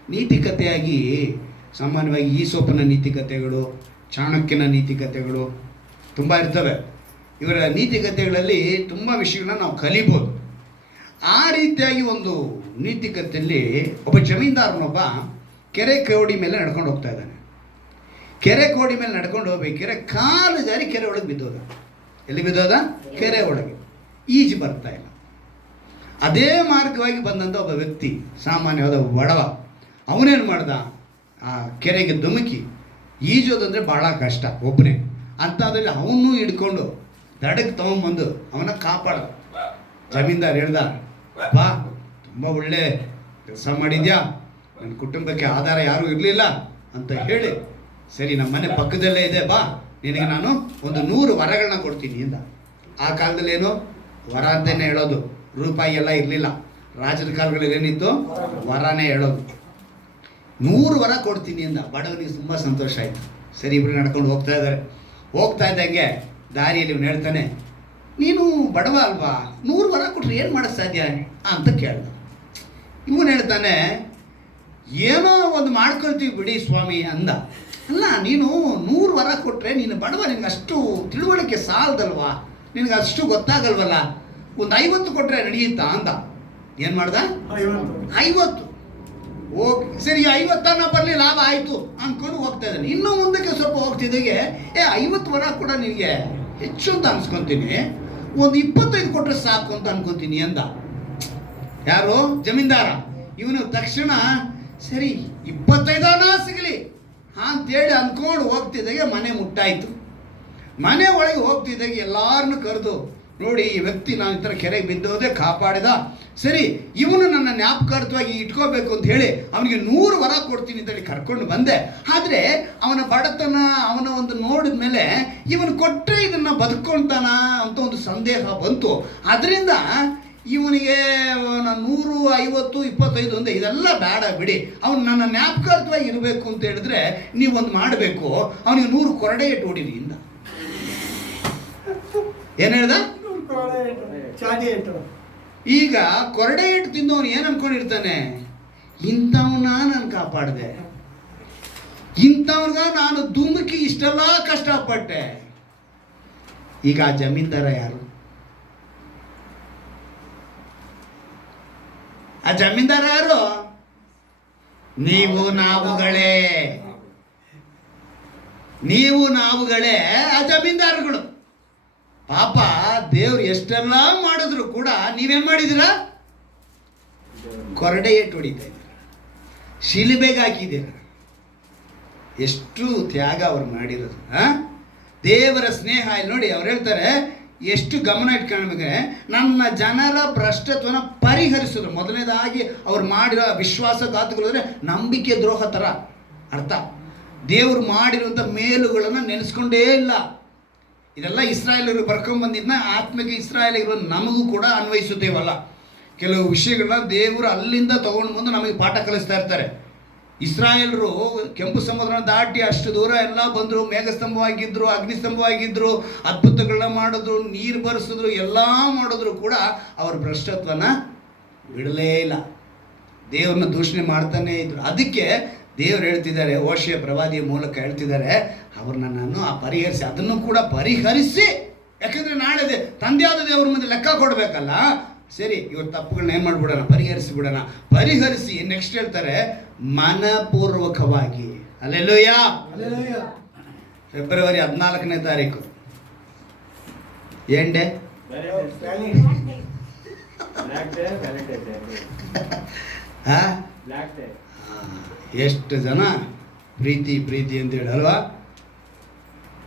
ನೀತಿಕತೆಯಾಗಿ ಸಾಮಾನ್ಯವಾಗಿ ಈಸೋಪನ ನೀತಿಕತೆಗಳು, ಚಾಣಕ್ಯನ ನೀತಿಕತೆಗಳು ತುಂಬ ಇರ್ತವೆ. ಇವರ ನೀತಿಕತೆಗಳಲ್ಲಿ ತುಂಬ ವಿಷಯಗಳನ್ನ ನಾವು ಕಲಿಬೋದು. ಆ ರೀತಿಯಾಗಿ ಒಂದು ನೀತಿಕತೆಯಲ್ಲಿ ಒಬ್ಬ ಜಮೀನ್ದಾರನೊಬ್ಬ ಕೆರೆ ಕೋಡಿ ಮೇಲೆ ನಡ್ಕೊಂಡು ಹೋಗ್ತಾ ಇದ್ದಾನೆ. ಕೆರೆ ಕೋಡಿ ಮೇಲೆ ನಡ್ಕೊಂಡು ಹೋಗ್ಬೇಕಾದ್ರೆ ಕಾಲು ಜಾರಿ ಕೆರೆ ಒಳಗೆ ಬಿದ್ದೋದ. ಎಲ್ಲಿ ಬಿದ್ದೋದ? ಕೆರೆ ಒಳಗೆ. ಈಜು ಬರ್ತಾ ಇಲ್ಲ. ಅದೇ ಮಾರ್ಗವಾಗಿ ಬಂದಂಥ ಒಬ್ಬ ವ್ಯಕ್ತಿ, ಸಾಮಾನ್ಯವಾದ ಬಡವ, ಅವನೇನು ಮಾಡ್ದ, ಆ ಕೆರೆಗೆ ಧುಮುಕಿ, ಈಜೋದಂದರೆ ಭಾಳ ಕಷ್ಟ ಒಬ್ಬನೇ. ಅಂಥದ್ರಲ್ಲಿ ಅವನು ಹಿಡ್ಕೊಂಡು ದಡಕ್ಕೆ ತೊಗೊಂಬಂದು ಅವನ ಕಾಪಾಡ. ಜಮೀನ್ದಾರ್ ಹೇಳ್ದ, ಬಾ, ತುಂಬ ಒಳ್ಳೆ ಕೆಲಸ ಮಾಡಿದ್ಯಾ, ನನ್ನ ಕುಟುಂಬಕ್ಕೆ ಆಧಾರ ಯಾರೂ ಇರಲಿಲ್ಲ ಅಂತ ಹೇಳಿ, ಸರಿ ನಮ್ಮ ಮನೆ ಪಕ್ಕದಲ್ಲೇ ಇದೆ, ಬಾ ನಿನಗೆ ನಾನು ಒಂದು 100 ವರಗಳನ್ನ ಕೊಡ್ತೀನಿ ಅಂದ. ಆ ಕಾಲದಲ್ಲಿ ಏನು ವರ ಅಂತಲೇ ಹೇಳೋದು, ರೂಪಾಯಿ ಎಲ್ಲ ಇರಲಿಲ್ಲ. ರಾಜರ ಕಾಲಗಳಲ್ಲಿ ಏನಿತ್ತು, ವರನೇ ಹೇಳೋದು. 100 ವರ ಕೊಡ್ತೀನಿ ಅಂದ. ಬಡವನಿಗೆ ತುಂಬ ಸಂತೋಷ ಆಯಿತು. ಸರಿ, ಇಬ್ಬರು ನಡ್ಕೊಂಡು ಹೋಗ್ತಾ ಇದ್ದಾರೆ. ಹೋಗ್ತಾ ಇದ್ದಂಗೆ ದಾರಿಯಲ್ಲಿ ಇವನು ಹೇಳ್ತಾನೆ, ನೀನು ಬಡವ ಅಲ್ವಾ, 100 ವರ ಕೊಟ್ಟರೆ ಏನು ಮಾಡೋಕ್ಕೆ ಸಾಧ್ಯ ಅಂತ ಕೇಳ್ದ. ಇವನು ಹೇಳ್ತಾನೆ, ಏನೋ ಒಂದು ಮಾಡ್ಕೊಳ್ತೀವಿ ಬಿಡಿ ಸ್ವಾಮಿ ಅಂದ. ಅಲ್ಲ, ನೀನು 100 ವರ ಕೊಟ್ಟರೆ ನೀನು ಬಡವ, ನಿನಗೆ ಅಷ್ಟು ತಿಳುವಳಿಕೆ ಸಾಲದಲ್ವಾ, ನಿನಗೆ ಅಷ್ಟು ಗೊತ್ತಾಗಲ್ವಲ್ಲ, ಒಂದು 50 ಕೊಟ್ಟರೆ ನಡೆಯುತ್ತಾ ಅಂದ. ಏನು ಮಾಡ್ದ? 50. ಓಕೆ ಸರಿ, 50 ಬರಲಿ, ಲಾಭ ಆಯಿತು ಅಂದ್ಕೊಂಡು ಹೋಗ್ತಾ ಇದ್ದಾನೆ. ಇನ್ನೂ ಮುಂದಕ್ಕೆ ಸ್ವಲ್ಪ ಹೋಗ್ತಿದ್ದಾಗೆ 50 ವರ ಕೂಡ ನಿನಗೆ ಹೆಚ್ಚು ಅಂತ ಅನ್ಸ್ಕೊತೀನಿ, ಒಂದು 25 ಕೊಟ್ಟರೆ ಸಾಕು ಅಂತ ಅನ್ಕೊತೀನಿ ಅಂದ. ಯಾರು? ಜಮೀನ್ದಾರ. ಇವನು ತಕ್ಷಣ ಸರಿ 25 ಸಿಗಲಿ ಅಂತೇಳಿ ಅಂದ್ಕೊಂಡು ಹೋಗ್ತಿದ್ದಾಗೆ ಮನೆ ಮುಟ್ಟಾಯಿತು. ಮನೆ ಒಳಗೆ ಹೋಗ್ತಿದ್ದಾಗ ಎಲ್ಲಾರನ್ನು ಕರೆದು, ನೋಡಿ ಈ ವ್ಯಕ್ತಿ ನಾನು ಈ ಥರ ಕೆರೆಗೆ ಬಿದ್ದೋದೆ, ಕಾಪಾಡಿದ, ಸರಿ ಇವನು ನನ್ನ ಜ್ಞಾಪಕಾರ್ಥವಾಗಿ ಇಟ್ಕೋಬೇಕು ಅಂತ ಹೇಳಿ ಅವನಿಗೆ 100 ವರ ಕೊಡ್ತೀನಿ ಅಂತೇಳಿ ಕರ್ಕೊಂಡು ಬಂದೆ. ಆದರೆ ಅವನ ಬಡತನ, ಅವನ ಒಂದು ನೋಡಿದ ಮೇಲೆ ಇವನು ಕೊಟ್ಟರೆ ಇದನ್ನು ಬದುಕೊಳ್ತಾನ ಅಂತ ಒಂದು ಸಂದೇಹ ಬಂತು. ಅದರಿಂದ ಇವನಿಗೆ 100, 50, 25 ಅಂದೆ, ಇದೆಲ್ಲ ಬೇಡ ಬಿಡಿ, ಅವನು ನನ್ನ ಜ್ಞಾಪಕಾರ್ಥವಾಗಿ ಇರಬೇಕು ಅಂತ ಹೇಳಿದ್ರೆ ನೀವೊಂದು ಮಾಡಬೇಕು, ಅವನಿಗೆ 100 ಕೊರಡೆ ಇಟ್ಟು ಹೊಡಿರಿ ಇಂದ. ಏನು ಹೇಳ್ದ? ಈಗ ಕೊರಡೆ ಇಟ್ಟು ತಿಂದವನು ಏನು ಅನ್ಕೊಂಡಿರ್ತಾನೆ? ಇಂಥವನ್ನ ನಾನು ಕಾಪಾಡಿದೆ, ಇಂಥವ್ಗ ನಾನು ದುಮುಕಿ ಇಷ್ಟೆಲ್ಲ ಕಷ್ಟಪಟ್ಟೆ. ಈಗ ಆ ಜಮೀನ್ದಾರ ಯಾರು? ಆ ಜಮೀನ್ದಾರ ಯಾರು? ನೀವು ನಾವುಗಳೇ, ನೀವು ನಾವುಗಳೇ ಆ ಜಮೀನ್ದಾರಗಳು. ಪಾಪ ದೇವ್ರು ಎಷ್ಟೆಲ್ಲ ಮಾಡಿದ್ರು ಕೂಡ ನೀವೇನ್ ಮಾಡಿದ್ದೀರಾ? ಕೊರಡೆ ಏಟು ಹೊಡಿತಾ ಇದ್ದೀರ, ಶಿಲುಬೆಗೆ ಹಾಕಿದ್ದೀರ. ಎಷ್ಟು ತ್ಯಾಗ ಅವ್ರು ಮಾಡಿರೋದು. ದೇವರ ಸ್ನೇಹ. ಇಲ್ಲಿ ನೋಡಿ, ಅವ್ರು ಹೇಳ್ತಾರೆ, ಎಷ್ಟು ಗಮನ ಇಟ್ಕೊಳ್ಬೇಕಾದ್ರೆ ನನ್ನ ಜನರ ಭ್ರಷ್ಟತ್ವನ ಪರಿಹರಿಸಿದ್ರು. ಮೊದಲನೇದಾಗಿ ಅವ್ರು ಮಾಡಿರೋ ವಿಶ್ವಾಸಘಾತಗಳು ಅಂದರೆ ನಂಬಿಕೆ ದ್ರೋಹ ಥರ ಅರ್ಥ. ದೇವರು ಮಾಡಿರುವಂಥ ಮೇಲುಗಳನ್ನು ನೆನೆಸ್ಕೊಂಡೇ ಇಲ್ಲ. ಇದೆಲ್ಲ ಇಸ್ರಾಯೇಲರು ಬರ್ಕೊಂಬಂದಿದ್ದನ್ನ ಆತ್ಮಿಕ ಇಸ್ರಾಯೇಲಿಗರು ನಮಗೂ ಕೂಡ ಅನ್ವಯಿಸುತ್ತೇವಲ್ಲ. ಕೆಲವು ವಿಷಯಗಳನ್ನ ದೇವರು ಅಲ್ಲಿಂದ ತಗೊಂಡು ಬಂದು ನಮಗೆ ಪಾಠ ಕಲಿಸ್ತಾ ಇರ್ತಾರೆ. ಇಸ್ರಾಯೇಲರು ಕೆಂಪು ಸಮುದ್ರನ ದಾಟಿ ಅಷ್ಟು ದೂರ ಎಲ್ಲ ಬಂದರು, ಮೇಘಸ್ತಂಭವಾಗಿದ್ದರು, ಅಗ್ನಿಸ್ತಂಭವಾಗಿದ್ದರು, ಅದ್ಭುತಗಳನ್ನ ಮಾಡಿದ್ರು, ನೀರು ಬರೆಸಿದ್ರು, ಎಲ್ಲ ಮಾಡಿದ್ರು ಕೂಡ ಅವ್ರ ಭ್ರಷ್ಟತ್ವನ ಬಿಡಲೇ ಇಲ್ಲ. ದೇವ್ರನ್ನ ದೂಷಣೆ ಮಾಡ್ತಾನೇ ಇದ್ರು. ಅದಕ್ಕೆ ದೇವ್ರು ಹೇಳ್ತಿದ್ದಾರೆ, ಓಶಿಯ ಪ್ರವಾದಿಯ ಮೂಲಕ ಹೇಳ್ತಿದ್ದಾರೆ, ಅವ್ರನ್ನ ನಾನು ಪರಿಹರಿಸಿ, ಅದನ್ನು ಕೂಡ ಪರಿಹರಿಸಿ, ಯಾಕಂದರೆ ನಾಳೆ ತಂದೆಯಾದ ದೇವ್ರ ಮುಂದೆ ಲೆಕ್ಕ ಕೊಡಬೇಕಲ್ಲ. ಸರಿ, ಇವತ್ತು ತಪ್ಪುಗಳನ್ನ ಏನು ಮಾಡಿಬಿಡೋಣ, ಪರಿಹರಿಸಿ ಪರಿಹರಿಸಿ ನೆಕ್ಸ್ಟ್ ಹೇಳ್ತಾರೆ, ಮನಪೂರ್ವಕವಾಗಿ. ಅಲ್ಲೆಲ್ಲೂಯ್ಯ. ಫೆಬ್ರವರಿ 14ನೇ ತಾರೀಕು ಏಂಡೆ ಎಷ್ಟು ಜನ ಪ್ರೀತಿ ಪ್ರೀತಿ ಅಂತೇಳಿ ಅಲ್ವಾ?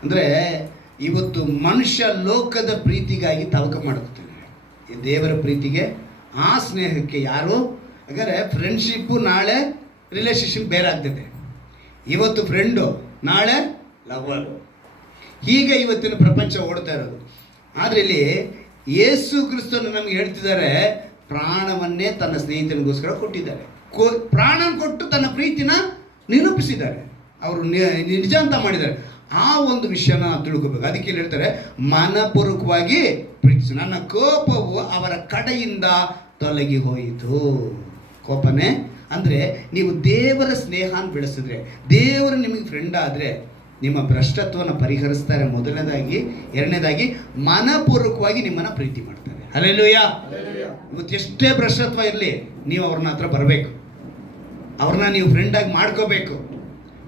ಅಂದರೆ ಇವತ್ತು ಮನುಷ್ಯ ಲೋಕದ ಪ್ರೀತಿಗಾಗಿ ತವಕ ಮಾಡುತ್ತಾನೆ, ದೇವರ ಪ್ರೀತಿಗೆ, ಆ ಸ್ನೇಹಕ್ಕೆ ಯಾರು? ಹಾಗಾದರೆ ಫ್ರೆಂಡ್ಶಿಪ್ಪು ನಾಳೆ ರಿಲೇಷನ್ಶಿಪ್ ಬೇರೆ ಆಗ್ತದೆ. ಇವತ್ತು ಫ್ರೆಂಡು, ನಾಳೆ ಲವರು. ಹೀಗೆ ಇವತ್ತಿನ ಪ್ರಪಂಚ ಓಡ್ತಾ ಇರೋದು. ಆದರೆ ಇಲ್ಲಿ ಯೇಸು ಕ್ರಿಸ್ತನು ನಮಗೆ ಹೇಳ್ತಿದ್ದಾರೆ, ಪ್ರಾಣವನ್ನೇ ತನ್ನ ಸ್ನೇಹಿತನಿಗೋಸ್ಕರ ಕೊಟ್ಟಿದ್ದಾರೆ. ಪ್ರಾಣ ಕೊಟ್ಟು ತನ್ನ ಪ್ರೀತಿನ ನಿರೂಪಿಸಿದ್ದಾರೆ. ಅವರು ನಿಜ ಅಂತ ಮಾಡಿದ್ದಾರೆ. ಆ ಒಂದು ವಿಷಯನ ನಾವು ತಿಳ್ಕೋಬೇಕು. ಅದಕ್ಕೆ ಹೇಳ್ತಾರೆ, ಮನಪೂರ್ವಕವಾಗಿ ಪ್ರೀತಿಸು, ನನ್ನ ಕೋಪವು ಅವರ ಕಡೆಯಿಂದ ತೊಲಗಿ ಹೋಯಿತು. ಕೋಪನೇ ಅಂದರೆ ನೀವು ದೇವರ ಸ್ನೇಹನ ಬೆಳೆಸಿದ್ರೆ, ದೇವರು ನಿಮಗೆ ಫ್ರೆಂಡ್ ಆದರೆ ನಿಮ್ಮ ಭ್ರಷ್ಟತ್ವವನ್ನು ಪರಿಹರಿಸ್ತಾರೆ ಮೊದಲನೇದಾಗಿ. ಎರಡನೇದಾಗಿ ಮನಪೂರ್ವಕವಾಗಿ ನಿಮ್ಮನ್ನು ಪ್ರೀತಿ ಮಾಡ್ತಾರೆ. ಹಲ್ಲೆಲೂಯಾ. ಇವತ್ತು ಎಷ್ಟೇ ಭ್ರಷ್ಟತ್ವ ಇರಲಿ, ನೀವು ಅವ್ರನ್ನ ಹತ್ರ ಬರಬೇಕು, ಅವ್ರನ್ನ ನೀವು ಫ್ರೆಂಡಾಗಿ ಮಾಡ್ಕೋಬೇಕು.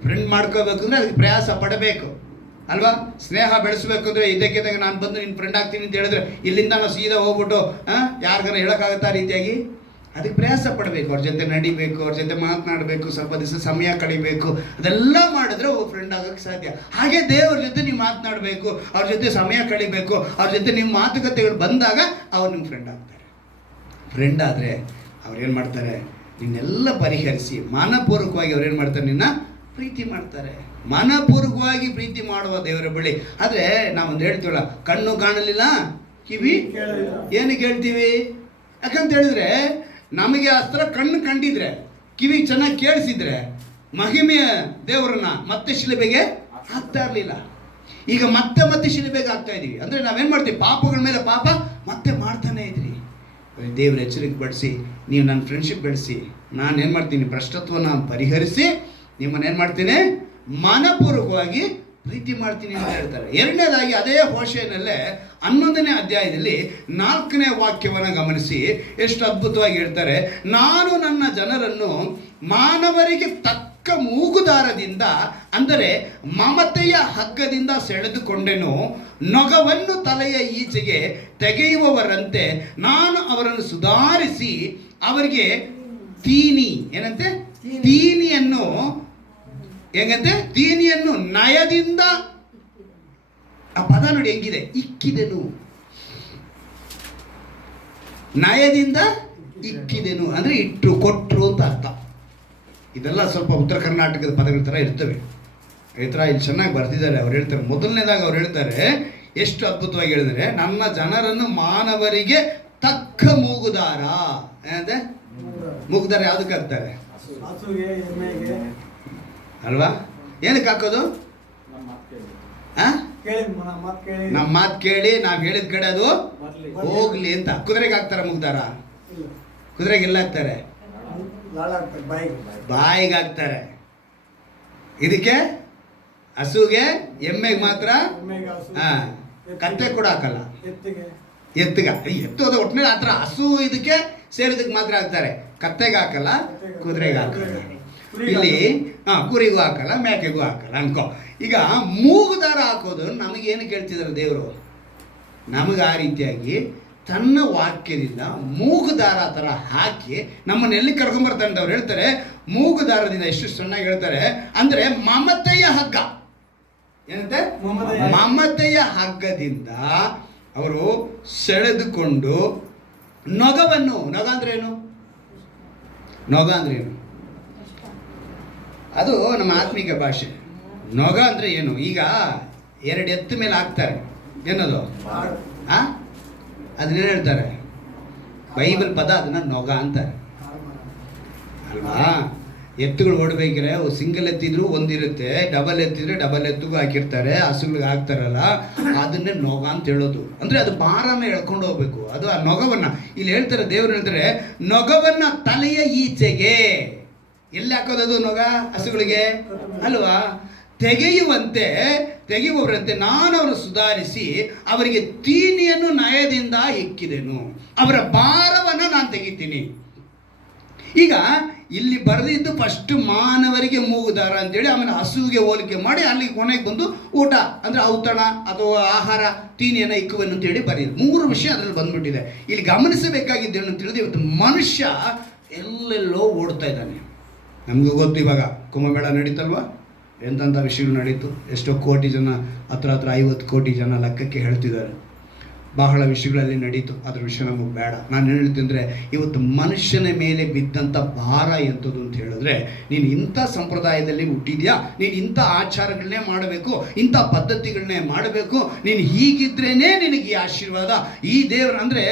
ಫ್ರೆಂಡ್ ಮಾಡ್ಕೋಬೇಕು ಅಂದರೆ ಅದಕ್ಕೆ ಪ್ರಯಾಸ ಪಡಬೇಕು ಅಲ್ವಾ? ಸ್ನೇಹ ಬೆಳೆಸಬೇಕು ಅಂದರೆ ಇದಕ್ಕಿದ್ದಾಗ ನಾನು ಬಂದು ನಿನ್ನ ಫ್ರೆಂಡ್ ಆಗ್ತೀನಿ ಅಂತ ಹೇಳಿದ್ರೆ ಇಲ್ಲಿಂದ ನಾವು ಸೀದಾ ಹೋಗ್ಬಿಟ್ಟು ಯಾರಿಗಾರ ಹೇಳೋಕ್ಕಾಗತ್ತಾ ರೀತಿಯಾಗಿ? ಅದಕ್ಕೆ ಪ್ರಯಾಸ ಪಡಬೇಕು, ಅವ್ರ ಜೊತೆ ನಡಿಬೇಕು, ಅವ್ರ ಜೊತೆ ಮಾತನಾಡಬೇಕು, ಸ್ವಲ್ಪ ದಿವಸ ಸಮಯ ಕಳಿಬೇಕು. ಅದೆಲ್ಲ ಮಾಡಿದ್ರೆ ಒಬ್ಬ ಫ್ರೆಂಡ್ ಆಗೋಕ್ಕೆ ಸಾಧ್ಯ. ಹಾಗೆ ದೇವ್ರ ಜೊತೆ ನೀವು ಮಾತನಾಡಬೇಕು, ಅವ್ರ ಜೊತೆ ಸಮಯ ಕಳಿಬೇಕು, ಅವ್ರ ಜೊತೆ ನಿಮ್ಮ ಮಾತುಕತೆಗಳು ಬಂದಾಗ ಅವ್ರು ನಿಮ್ಮ ಫ್ರೆಂಡ್ ಆಗ್ತಾರೆ. ಫ್ರೆಂಡ್ ಆದರೆ ಅವ್ರೇನು ಮಾಡ್ತಾರೆ? ನಿನ್ನೆಲ್ಲ ಪರಿಹರಿಸಿ ಮನಪೂರ್ವಕವಾಗಿ ಅವ್ರೇನು ಮಾಡ್ತಾರೆ? ನಿನ್ನ ಪ್ರೀತಿ ಮಾಡ್ತಾರೆ. ಮನಪೂರ್ವಕವಾಗಿ ಪ್ರೀತಿ ಮಾಡುವ ದೇವರ ಬಳಿ. ಆದರೆ ನಾವೊಂದು ಹೇಳ್ತೀವಲ್ಲ, ಕಣ್ಣು ಕಾಣಲಿಲ್ಲ, ಕಿವಿ ಏನಕ್ಕೆ ಹೇಳ್ತೀವಿ? ಯಾಕಂತ ಹೇಳಿದ್ರೆ ನಮಗೆ ಆ ಥರ ಕಣ್ಣು ಕಂಡಿದ್ರೆ, ಕಿವಿ ಚೆನ್ನಾಗಿ ಕೇಳಿಸಿದ್ರೆ ಮಹಿಮೆಯ ದೇವರನ್ನ ಮತ್ತೆ ಶಿಲುಬೆಗೆ ಹಾಕ್ತಾ ಇರಲಿಲ್ಲ. ಈಗ ಮತ್ತೆ ಶಿಲುಬೆಗೆ ಹಾಕ್ತಾ ಇದೀವಿ. ಅಂದರೆ ನಾವೇನು ಮಾಡ್ತೀವಿ? ಪಾಪಗಳ ಮೇಲೆ ಪಾಪ ಮತ್ತೆ ಮಾಡ್ತಾನೆ ಇದ್ರಿ. ದೇವ್ರ ಎಚ್ಚರಿಕೆ ಪಡಿಸಿ, ನೀವು ನನ್ನ ಫ್ರೆಂಡ್ಶಿಪ್ ಬೆಳೆಸಿ, ನಾನು ಏನು ಮಾಡ್ತೀನಿ, ಭ್ರಷ್ಟತ್ವನ ಪರಿಹರಿಸಿ ನಿಮ್ಮನ್ನೇನು ಮಾಡ್ತೀನಿ, ಮನಪೂರ್ವಕವಾಗಿ ಪ್ರೀತಿ ಮಾಡ್ತೀನಿ ಅಂತ ಹೇಳ್ತಾರೆ. ಎರಡನೇದಾಗಿ ಅದೇ ಹೋಶೆಯಲ್ಲೇ 11ನೇ ಅಧ್ಯಾಯದಲ್ಲಿ 4ನೇ ವಾಕ್ಯವನ್ನು ಗಮನಿಸಿ ಎಷ್ಟು ಅದ್ಭುತವಾಗಿ ಹೇಳ್ತಾರೆ. ನಾನು ನನ್ನ ಜನರನ್ನು ಮಾನವರಿಗೆ ತಕ್ಕ ಮೂಗುದಾರದಿಂದ, ಅಂದರೆ ಮಮತೆಯ ಹಗ್ಗದಿಂದ ಸೆಳೆದುಕೊಂಡೆನು, ನೊಗವನ್ನು ತಲೆಯ ಈಚೆಗೆ ತೆಗೆಯುವವರಂತೆ ನಾನು ಅವರನ್ನು ಸುಧಾರಿಸಿ ಅವರಿಗೆ ಏನಂತೆ ತೀನಿಯನ್ನು ನಯದಿಂದ, ಆ ಪದ ನೋಡಿ ಹೆಂಗಿದೆ, ಇಕ್ಕಿದೆನು. ನಯದಿಂದ ಇಕ್ಕಿದೆನು ಅಂದ್ರೆ ಇಟ್ಟು, ಕೊಟ್ಟರು ಅಂತ ಅರ್ಥ. ಇದೆಲ್ಲ ಸ್ವಲ್ಪ ಉತ್ತರ ಕರ್ನಾಟಕದ ಪದಗಳ ಥರ ಇರ್ತವೆ. ಈ ಥರ ಇಲ್ಲಿ ಚೆನ್ನಾಗಿ ಬರೆದಿದ್ದಾರೆ. ಅವ್ರು ಹೇಳ್ತಾರೆ, ಮೊದಲನೇದಾಗಿ ಅವ್ರು ಹೇಳ್ತಾರೆ, ಎಷ್ಟು ಅದ್ಭುತವಾಗಿ ಹೇಳಿದರೆ, ನನ್ನ ಜನರನ್ನು ಮಾನವರಿಗೆ ತಕ್ಕ ಮೂಗುದಾರ. ಏನಂತೆ ಮೂಗುದಾರ ಯಾವುದಕ್ಕೆ ಹಾಕ್ತಾರೆ ಅಲ್ವಾ? ಏನಕ್ಕೆ ಹಾಕೋದು? ನಮ್ಮ ಮಾತು ಕೇಳಿ ನಾವು ಹೇಳಿದ ಕಡೆ ಅದು ಹೋಗ್ಲಿ ಅಂತ. ಕುದುರೆಗೆ ಹಾಕ್ತಾರ ಮೂಗುದಾರ? ಕುದುರೆಗೆ ಎಲ್ಲ ಹಾಕ್ತಾರೆ? ಬಾಯಿಗೆ ಹಾಕ್ತಾರೆ. ಇದಕ್ಕೆ ಹಸುಗೆ, ಎಮ್ಮೆಗೆ ಮಾತ್ರ. ಕತ್ತೆ ಕೂಡ ಹಾಕಲ್ಲ. ಎತ್ತೋದ ಒಟ್ಟಿನಲ್ಲಿ ಆ ಥರ ಹಸು ಇದಕ್ಕೆ ಸೇರಿದಕ್ಕೆ ಮಾತ್ರ ಹಾಕ್ತಾರೆ. ಕತ್ತೆಗೆ ಹಾಕಲ್ಲ, ಕುದುರೆಗೆ ಹಾಕಲ್ಲ, ಇಲ್ಲಿ ಕುರಿಗೂ ಹಾಕಲ್ಲ, ಮೇಕೆಗೂ ಹಾಕಲ್ಲ ಅನ್ಕೋ. ಈಗ ಮೂಗುದಾರ ಹಾಕೋದು ನಮಗೇನು ಕೇಳ್ತಿದ್ದಾರೆ ದೇವರು? ನಮಗೆ ಆ ರೀತಿಯಾಗಿ ತನ್ನ ವಾಕ್ಯದಿಂದ ಮೂಗುದಾರ ಥರ ಹಾಕಿ ನಮ್ಮನ್ನು ಎಲ್ಲಿ ಕರ್ಕೊಂಬರ್ತಾರೆ ಅಂತ ಅವ್ರು ಹೇಳ್ತಾರೆ. ಮೂಗುದಾರದಿಂದ ಎಷ್ಟು ಚೆನ್ನಾಗಿ ಹೇಳ್ತಾರೆ ಅಂದರೆ, ಮಮತೆಯ ಹಗ್ಗ. ಏನಂತೆ? ಮಮತೆಯ ಹಗ್ಗದಿಂದ ಅವರು ಸೆಳೆದುಕೊಂಡು ನೊಗವನ್ನು, ನೊಗ ಅಂದ್ರೆ ಏನು? ನೊಗ ಅಂದ್ರೆ ಏನು? ಅದು ನಮ್ಮ ಆತ್ಮಿಕ ಭಾಷೆ. ನೊಗ ಅಂದ್ರೆ ಏನು? ಈಗ 2 ಎತ್ತು ಮೇಲೆ ಹಾಕ್ತಾರೆ, ಏನದು? ಅದನ್ನೇನು ಹೇಳ್ತಾರೆ? ಬೈಬಲ್ ಪದ ಅದನ್ನ ನೊಗ ಅಂತಾರೆ ಅಲ್ವಾ? ಎತ್ತುಗಳು ಓಡಬೇಕಾದ್ರೆ ಸಿಂಗಲ್ ಎತ್ತಿದ್ರು ಒಂದಿರುತ್ತೆ, ಡಬಲ್ ಎತ್ತಿದ್ರೆ ಡಬಲ್ ಎತ್ತಿಗೂ ಹಾಕಿರ್ತಾರೆ, ಹಸುಗಳಿಗೆ ಹಾಕ್ತಾರಲ್ಲ, ಅದನ್ನೇ ನೊಗ ಅಂತ ಹೇಳೋದು. ಅಂದರೆ ಅದು ಭಾರನ ಎಳ್ಕೊಂಡು ಹೋಗ್ಬೇಕು. ಅದು ಆ ನೊಗವನ್ನು ಇಲ್ಲಿ ಹೇಳ್ತಾರೆ, ದೇವರು ಹೇಳ್ತಾರೆ, ನೊಗವನ್ನು ತಲೆಯ ಈಚೆಗೆ. ಎಲ್ಲಿ ಹಾಕೋದು ಅದು ನೊಗ? ಹಸುಗಳಿಗೆ ಅಲ್ವಾ? ತೆಗೆಯುವವರಂತೆ ನಾನು ಅವರನ್ನು ಸುಧಾರಿಸಿ ಅವರಿಗೆ ತೀನಿಯನ್ನು ನಯದಿಂದ ಇಕ್ಕಿದೆನು, ಅವರ ಭಾರವನ್ನು ನಾನು ತೆಗಿತೀನಿ. ಈಗ ಇಲ್ಲಿ ಬರೆದಿದ್ದು ಫಸ್ಟ್ ಮಾನವರಿಗೆ ಮೂಗುದಾರ ಅಂತೇಳಿ, ಆಮೇಲೆ ಹಸುವಿಗೆ ಹೋಲಿಕೆ ಮಾಡಿ ಅಲ್ಲಿ ಕೊನೆಗೆ ಬಂದು ಊಟ ಅಂದರೆ ಔತಣ ಅಥವಾ ಆಹಾರ ತೀನಿಯನ್ನು ಇಕ್ಕುವೆನು ಅಂತೇಳಿ ಬರೆದಿದ್ದು. 3 ವಿಷಯ ಅದರಲ್ಲಿ ಬಂದ್ಬಿಟ್ಟಿದೆ. ಇಲ್ಲಿ ಗಮನಿಸಬೇಕಾಗಿದ್ದೇನು ಅಂತ ತಿಳಿದು, ಇವತ್ತು ಮನುಷ್ಯ ಎಲ್ಲೆಲ್ಲೋ ಓಡ್ತಾ ಇದ್ದಾನೆ. ನಮಗೂ ಗೊತ್ತು, ಇವಾಗ ಕುಂಭಮೇಳ ನಡೀತಲ್ವ, ಎಂತೆಂಥ ವಿಷಯಗಳು ನಡೀತು. ಎಷ್ಟೋ ಕೋಟಿ ಜನ, ಹತ್ರ 50 ಕೋಟಿ ಜನ ಲೆಕ್ಕಕ್ಕೆ ಹೇಳ್ತಿದ್ದಾರೆ. ಬಹಳ ವಿಷಯಗಳಲ್ಲಿ ನಡೀತು. ಅದ್ರ ವಿಷಯ ನಮಗೆ ಬೇಡ. ನಾನು ಏನು ಹೇಳ್ತೀನಿ ಅಂದರೆ, ಇವತ್ತು ಮನುಷ್ಯನ ಮೇಲೆ ಬಿದ್ದಂಥ ಭಾರ ಎಂಥದ್ದು ಅಂತ ಹೇಳಿದ್ರೆ, ನೀನು ಇಂಥ ಸಂಪ್ರದಾಯದಲ್ಲಿ ಹುಟ್ಟಿದ್ಯಾ, ನೀನು ಇಂಥ ಆಚಾರಗಳನ್ನೇ ಮಾಡಬೇಕು, ಇಂಥ ಪದ್ಧತಿಗಳನ್ನೇ ಮಾಡಬೇಕು, ನೀನು ಹೀಗಿದ್ರೇ ನಿನಗೆ ಈ ಆಶೀರ್ವಾದ. ಈ ದೇವರು ಅಂದರೆ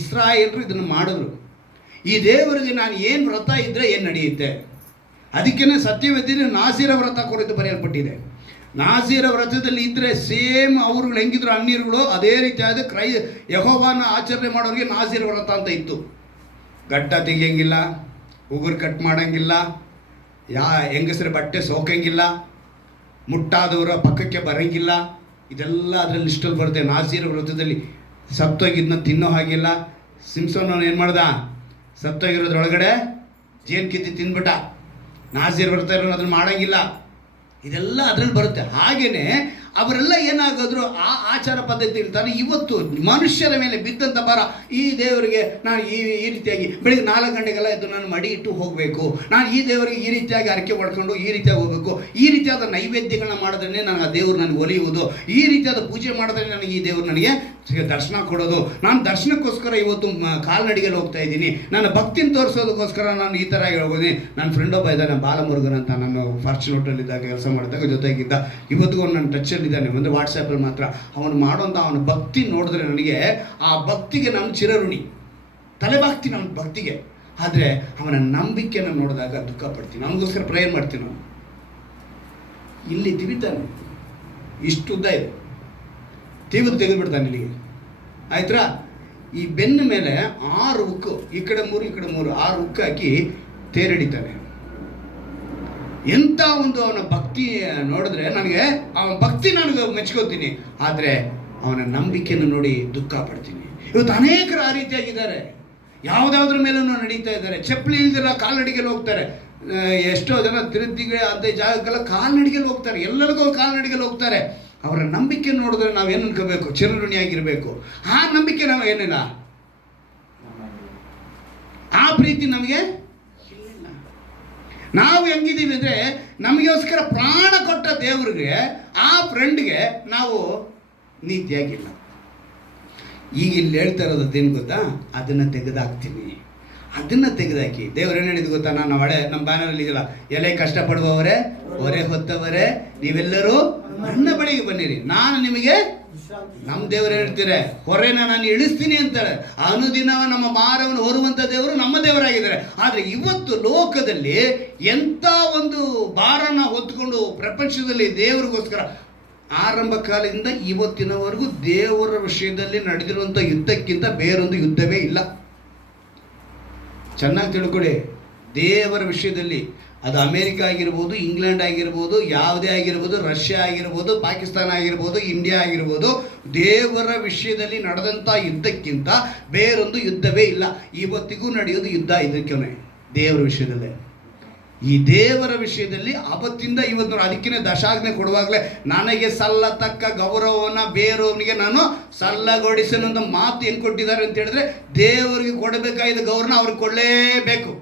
ಇಸ್ರಾಯೇಲರು ಇದನ್ನು ಮಾಡಿದ್ರು. ಈ ದೇವರಿಗೆ ನಾನು ಏನು ವ್ರತ ಇದ್ದರೆ ಏನು ನಡೆಯುತ್ತೆ. ಅದಕ್ಕೇ ಸತ್ಯವೇದಿನ ನಾಸೀರ ವ್ರತ ಕುರಿತು ಬರೆಯಲ್ಪಟ್ಟಿದೆ. ನಾಸೀರ ವ್ರತದಲ್ಲಿ ಇದ್ದರೆ ಸೇಮ್ ಅವ್ರುಗಳು ಹೆಂಗಿದ್ರು ಅನ್ಯರುಗಳು, ಅದೇ ರೀತಿಯಾದ ಯೆಹೋವನ ಆಚರಣೆ ಮಾಡೋರಿಗೆ ನಾಸೀರ ವ್ರತ ಅಂತ ಇತ್ತು. ಗಡ್ಡ ತೆಗಿಯಂಗಿಲ್ಲ, ಉಗುರು ಕಟ್ ಮಾಡೋಂಗಿಲ್ಲ, ಹೆಂಗಸರ ಬಟ್ಟೆ ಸೋಕಂಗಿಲ್ಲ, ಮುಟ್ಟಾದವರ ಪಕ್ಕಕ್ಕೆ ಬರೋಂಗಿಲ್ಲ. ಇದೆಲ್ಲ ಅದರಲ್ಲಿ ಲಿಸ್ಟಲ್ಲಿ ಬರುತ್ತೆ. ನಾಸೀರ ವ್ರತದಲ್ಲಿ ಸತ್ತೋಗಿದ್ದನ್ನ ತಿನ್ನೋ ಹಾಗಿಲ್ಲ. ಸಿಂಸೋನವನು ಏನು ಮಾಡ್ದ? ಸತ್ತೋಗಿರೋದ್ರೊಳಗಡೆ ಜೇನು ಕಿತ್ತಿ ತಿಂದ್ಬಿಟ್ಟ. ನಾಸೀರ ವ್ರತ ಇರೋನು ಅದನ್ನು ಮಾಡೋಂಗಿಲ್ಲ. ಇದೆಲ್ಲ ಅದರಲ್ಲಿ ಬರುತ್ತೆ. ಹಾಗೆಯೇ ಅವರೆಲ್ಲ ಏನಾಗೋದ್ರು ಆ ಆಚಾರ ಪದ್ಧತಿ ಇರ್ತಾರೆ. ಇವತ್ತು ಮನುಷ್ಯರ ಮೇಲೆ ಬಿದ್ದಂಥ ಭಾರ, ಈ ದೇವರಿಗೆ ನಾನು ಈ ರೀತಿಯಾಗಿ ಬೆಳಿಗ್ಗೆ 4 ಗಂಟೆಗೆಲ್ಲ ಎದ್ದು ನಾನು ಮಡಿ ಇಟ್ಟು ಹೋಗಬೇಕು, ನಾನು ಈ ದೇವರಿಗೆ ಈ ರೀತಿಯಾಗಿ ಅರಕೆ ಮಾಡ್ಕೊಂಡು ಈ ರೀತಿಯಾಗಿ ಹೋಗಬೇಕು, ಈ ರೀತಿಯಾದ ನೈವೇದ್ಯಗಳನ್ನ ಮಾಡಿದ್ರೆ ನಾನು ಆ ದೇವರು ನನಗೆ ಒಲಿಯುವುದು, ಈ ರೀತಿಯಾದ ಪೂಜೆ ಮಾಡಿದ್ರೆ ನನಗೆ ಈ ದೇವರು ನನಗೆ ದರ್ಶನ ಕೊಡೋದು. ನಾನು ದರ್ಶನಕ್ಕೋಸ್ಕರ ಇವತ್ತು ಕಾಲ್ನಡಿಗೆಯಲ್ಲಿ ಹೋಗ್ತಾ ಇದ್ದೀನಿ, ನನ್ನ ಭಕ್ತಿನ ತೋರಿಸೋದಕ್ಕೋಸ್ಕರ ನಾನು ಈ ಥರ ಹೋಗೋದಿನಿ. ನನ್ನ ಫ್ರೆಂಡ್ ಒಬ್ಬ ಇದ್ದಾನೆ, ಬಾಲಮುರುಗನ್ ಅಂತ, ನಾನು ಫಾರ್ಚುನೇಟಲ್ಲಿದ್ದಾಗ ಕೆಲಸ ಮಾಡಿದಾಗ ಜೊತೆಗಿದ್ದ. ಇವತ್ತಿಗೂ ನನ್ನ ಟಚಲ್ಲಿ ಇದ್ದಾನೆ, ಅಂದರೆ ವಾಟ್ಸಪ್ಪಲ್ಲಿ ಮಾತ್ರ. ಅವನು ಮಾಡೋಂಥ ಅವನ ಭಕ್ತಿ ನೋಡಿದ್ರೆ ನನಗೆ ಆ ಭಕ್ತಿಗೆ ನಾನು ಚಿರಋಣಿ, ತಲೆಬಾಗ್ತೀನಿ ಅವನ ಭಕ್ತಿಗೆ. ಆದರೆ ಅವನ ನಂಬಿಕೆಯನ್ನು ನೋಡಿದಾಗ ದುಃಖ ಪಡ್ತೀನಿ. ಅವನಿಗೋಸ್ಕರ ಪ್ರೇಯರ್ ಮಾಡ್ತೀನಿ. ಅವನು ಇಲ್ಲಿ ತಿವಿತಾನೆ, ಇಷ್ಟು ಉದ್ದ ಇದೆ, ತೆಗೆದುಬಿಡ್ತಾನೆ ಇಲ್ಲಿಗೆ, ಆಯ್ತಾ? ಈ ಬೆನ್ನ ಮೇಲೆ 6 ಉಕ್ಕು, ಈ ಕಡೆ 3 ಈ ಕಡೆ 3, 6 ಉಕ್ಕು ಹಾಕಿ ತೇರಿಡಿತಾನೆ. ಎಂಥ ಒಂದು ಅವನ ಭಕ್ತಿ ನೋಡಿದ್ರೆ ನನಗೆ ಅವನ ಭಕ್ತಿ ನನಗೆ ಮೆಚ್ಕೋತೀನಿ, ಆದರೆ ಅವನ ನಂಬಿಕೆಯನ್ನು ನೋಡಿ ದುಃಖ ಪಡ್ತೀನಿ. ಇವತ್ತು ಅನೇಕರು ಆ ರೀತಿಯಾಗಿದ್ದಾರೆ, ಯಾವುದಾದ್ರ ಮೇಲೂ ನಡೀತಾ ಇದ್ದಾರೆ, ಚಪ್ಪಲಿ ಇಲ್ದಿರ ಕಾಲ್ನಡಿಗೆಯಲ್ಲಿ ಹೋಗ್ತಾರೆ. ಎಷ್ಟೋ ಜನ ತಿರುದಿಗೆ ಅಂತ ಜಾಗಕ್ಕೆಲ್ಲ ಕಾಲ್ನಡಿಗೆಯಲ್ಲಿ ಹೋಗ್ತಾರೆ, ಎಲ್ಲರಿಗೂ ಕಾಲ್ನಡಿಗೆಯಲ್ಲಿ ಹೋಗ್ತಾರೆ. ಅವರ ನಂಬಿಕೆ ನೋಡಿದ್ರೆ ನಾವೇನು ಅನ್ಕೋಬೇಕು? ಚಿರಋಣಿಯಾಗಿರ್ಬೇಕು. ಆ ನಂಬಿಕೆ ನಾವು ಏನಿಲ್ಲ, ಆ ಪ್ರೀತಿ ನಮಗೆ ಇಲ್ಲ. ನಾವು ಹೆಂಗಿದ್ದೀವಿ ಅಂದರೆ ನಮಗೋಸ್ಕರ ಪ್ರಾಣ ಕೊಟ್ಟ ದೇವ್ರಿಗೆ, ಆ ಫ್ರೆಂಡ್ಗೆ ನಾವು ನೀತಿಯಾಗಿಲ್ಲ. ಈಗ ಇಲ್ಲಿ ಹೇಳ್ತಾ ಇರೋದೇನು ಗೊತ್ತಾ? ಅದನ್ನು ತೆಗೆದಾಕ್ತೀನಿ, ಅದನ್ನು ತೆಗೆದಾಕಿ. ದೇವ್ರು ಏನು ಹೇಳಿದ್ದು ಗೊತ್ತಾ? ನಾನು ನಮ್ಮ ಬ್ಯಾನರಲ್ಲಿ ಇದೆಯಲ್ಲ, ಎಲೆ ಕಷ್ಟಪಡುವವರೇ, ಹೊರೆ ಹೊತ್ತವರೇ, ನೀವೆಲ್ಲರೂ ನನ್ನ ಬಳಿಗೆ ಬನ್ನಿರಿ, ನಾನು ನಿಮಗೆ. ನಮ್ಮ ದೇವರು ಹೇಳ್ತಾರೆ ಹೊರೆನ ನಾನು ಇಳಿಸ್ತೀನಿ ಅಂತಾರೆ. ಅನುದಿನ ನಮ್ಮ ಭಾರವನ್ನು ಹೊರುವಂಥ ದೇವರು ನಮ್ಮ ದೇವರಾಗಿದ್ದಾರೆ. ಆದರೆ ಇವತ್ತು ಲೋಕದಲ್ಲಿ ಎಂಥ ಒಂದು ಭಾರನ ಹೊತ್ಕೊಂಡು ಪ್ರಪಂಚದಲ್ಲಿ ದೇವರಿಗೋಸ್ಕರ ಆರಂಭ ಕಾಲದಿಂದ ಇವತ್ತಿನವರೆಗೂ ದೇವರ ವಿಷಯದಲ್ಲಿ ನಡೆದಿರುವಂಥ ಯುದ್ಧಕ್ಕಿಂತ ಬೇರೊಂದು ಯುದ್ಧವೇ ಇಲ್ಲ. ಚೆನ್ನಾಗಿ ತಿಳ್ಕೊಳ್ಳಿ, ದೇವರ ವಿಷಯದಲ್ಲಿ ಅದು ಅಮೇರಿಕ ಆಗಿರ್ಬೋದು, ಇಂಗ್ಲೆಂಡ್ ಆಗಿರ್ಬೋದು, ಯಾವುದೇ ಆಗಿರ್ಬೋದು, ರಷ್ಯಾ ಆಗಿರ್ಬೋದು, ಪಾಕಿಸ್ತಾನ ಆಗಿರ್ಬೋದು, ಇಂಡಿಯಾ ಆಗಿರ್ಬೋದು, ದೇವರ ವಿಷಯದಲ್ಲಿ ನಡೆದಂಥ ಯುದ್ಧಕ್ಕಿಂತ ಬೇರೊಂದು ಯುದ್ಧವೇ ಇಲ್ಲ. ಇವತ್ತಿಗೂ ನಡೆಯೋದು ಯುದ್ಧ ಇದಕ್ಕೆ, ದೇವರ ವಿಷಯದಲ್ಲೇ. ಈ ದೇವರ ವಿಷಯದಲ್ಲಿ ಅವತ್ತಿಂದ ಇವತ್ತು ನೋಡಿ, ಅದಕ್ಕಿಂತ ದಶಾಜ್ಞೆ ಕೊಡುವಾಗಲೇ ನನಗೆ ಸಲ್ಲತಕ್ಕ ಗೌರವವನ್ನು ಬೇರೆಯವನಿಗೆ ನಾನು ಸಲ್ಲಗೊಡಿಸಲು ಅಂತ ಮಾತು ಏನು ಕೊಟ್ಟಿದ್ದಾರೆ ಅಂತ ಹೇಳಿದ್ರೆ, ದೇವರಿಗೆ ಕೊಡಬೇಕಾದ ಗೌರವನ ಅವ್ರಿಗೆ ಕೊಡಲೇಬೇಕು.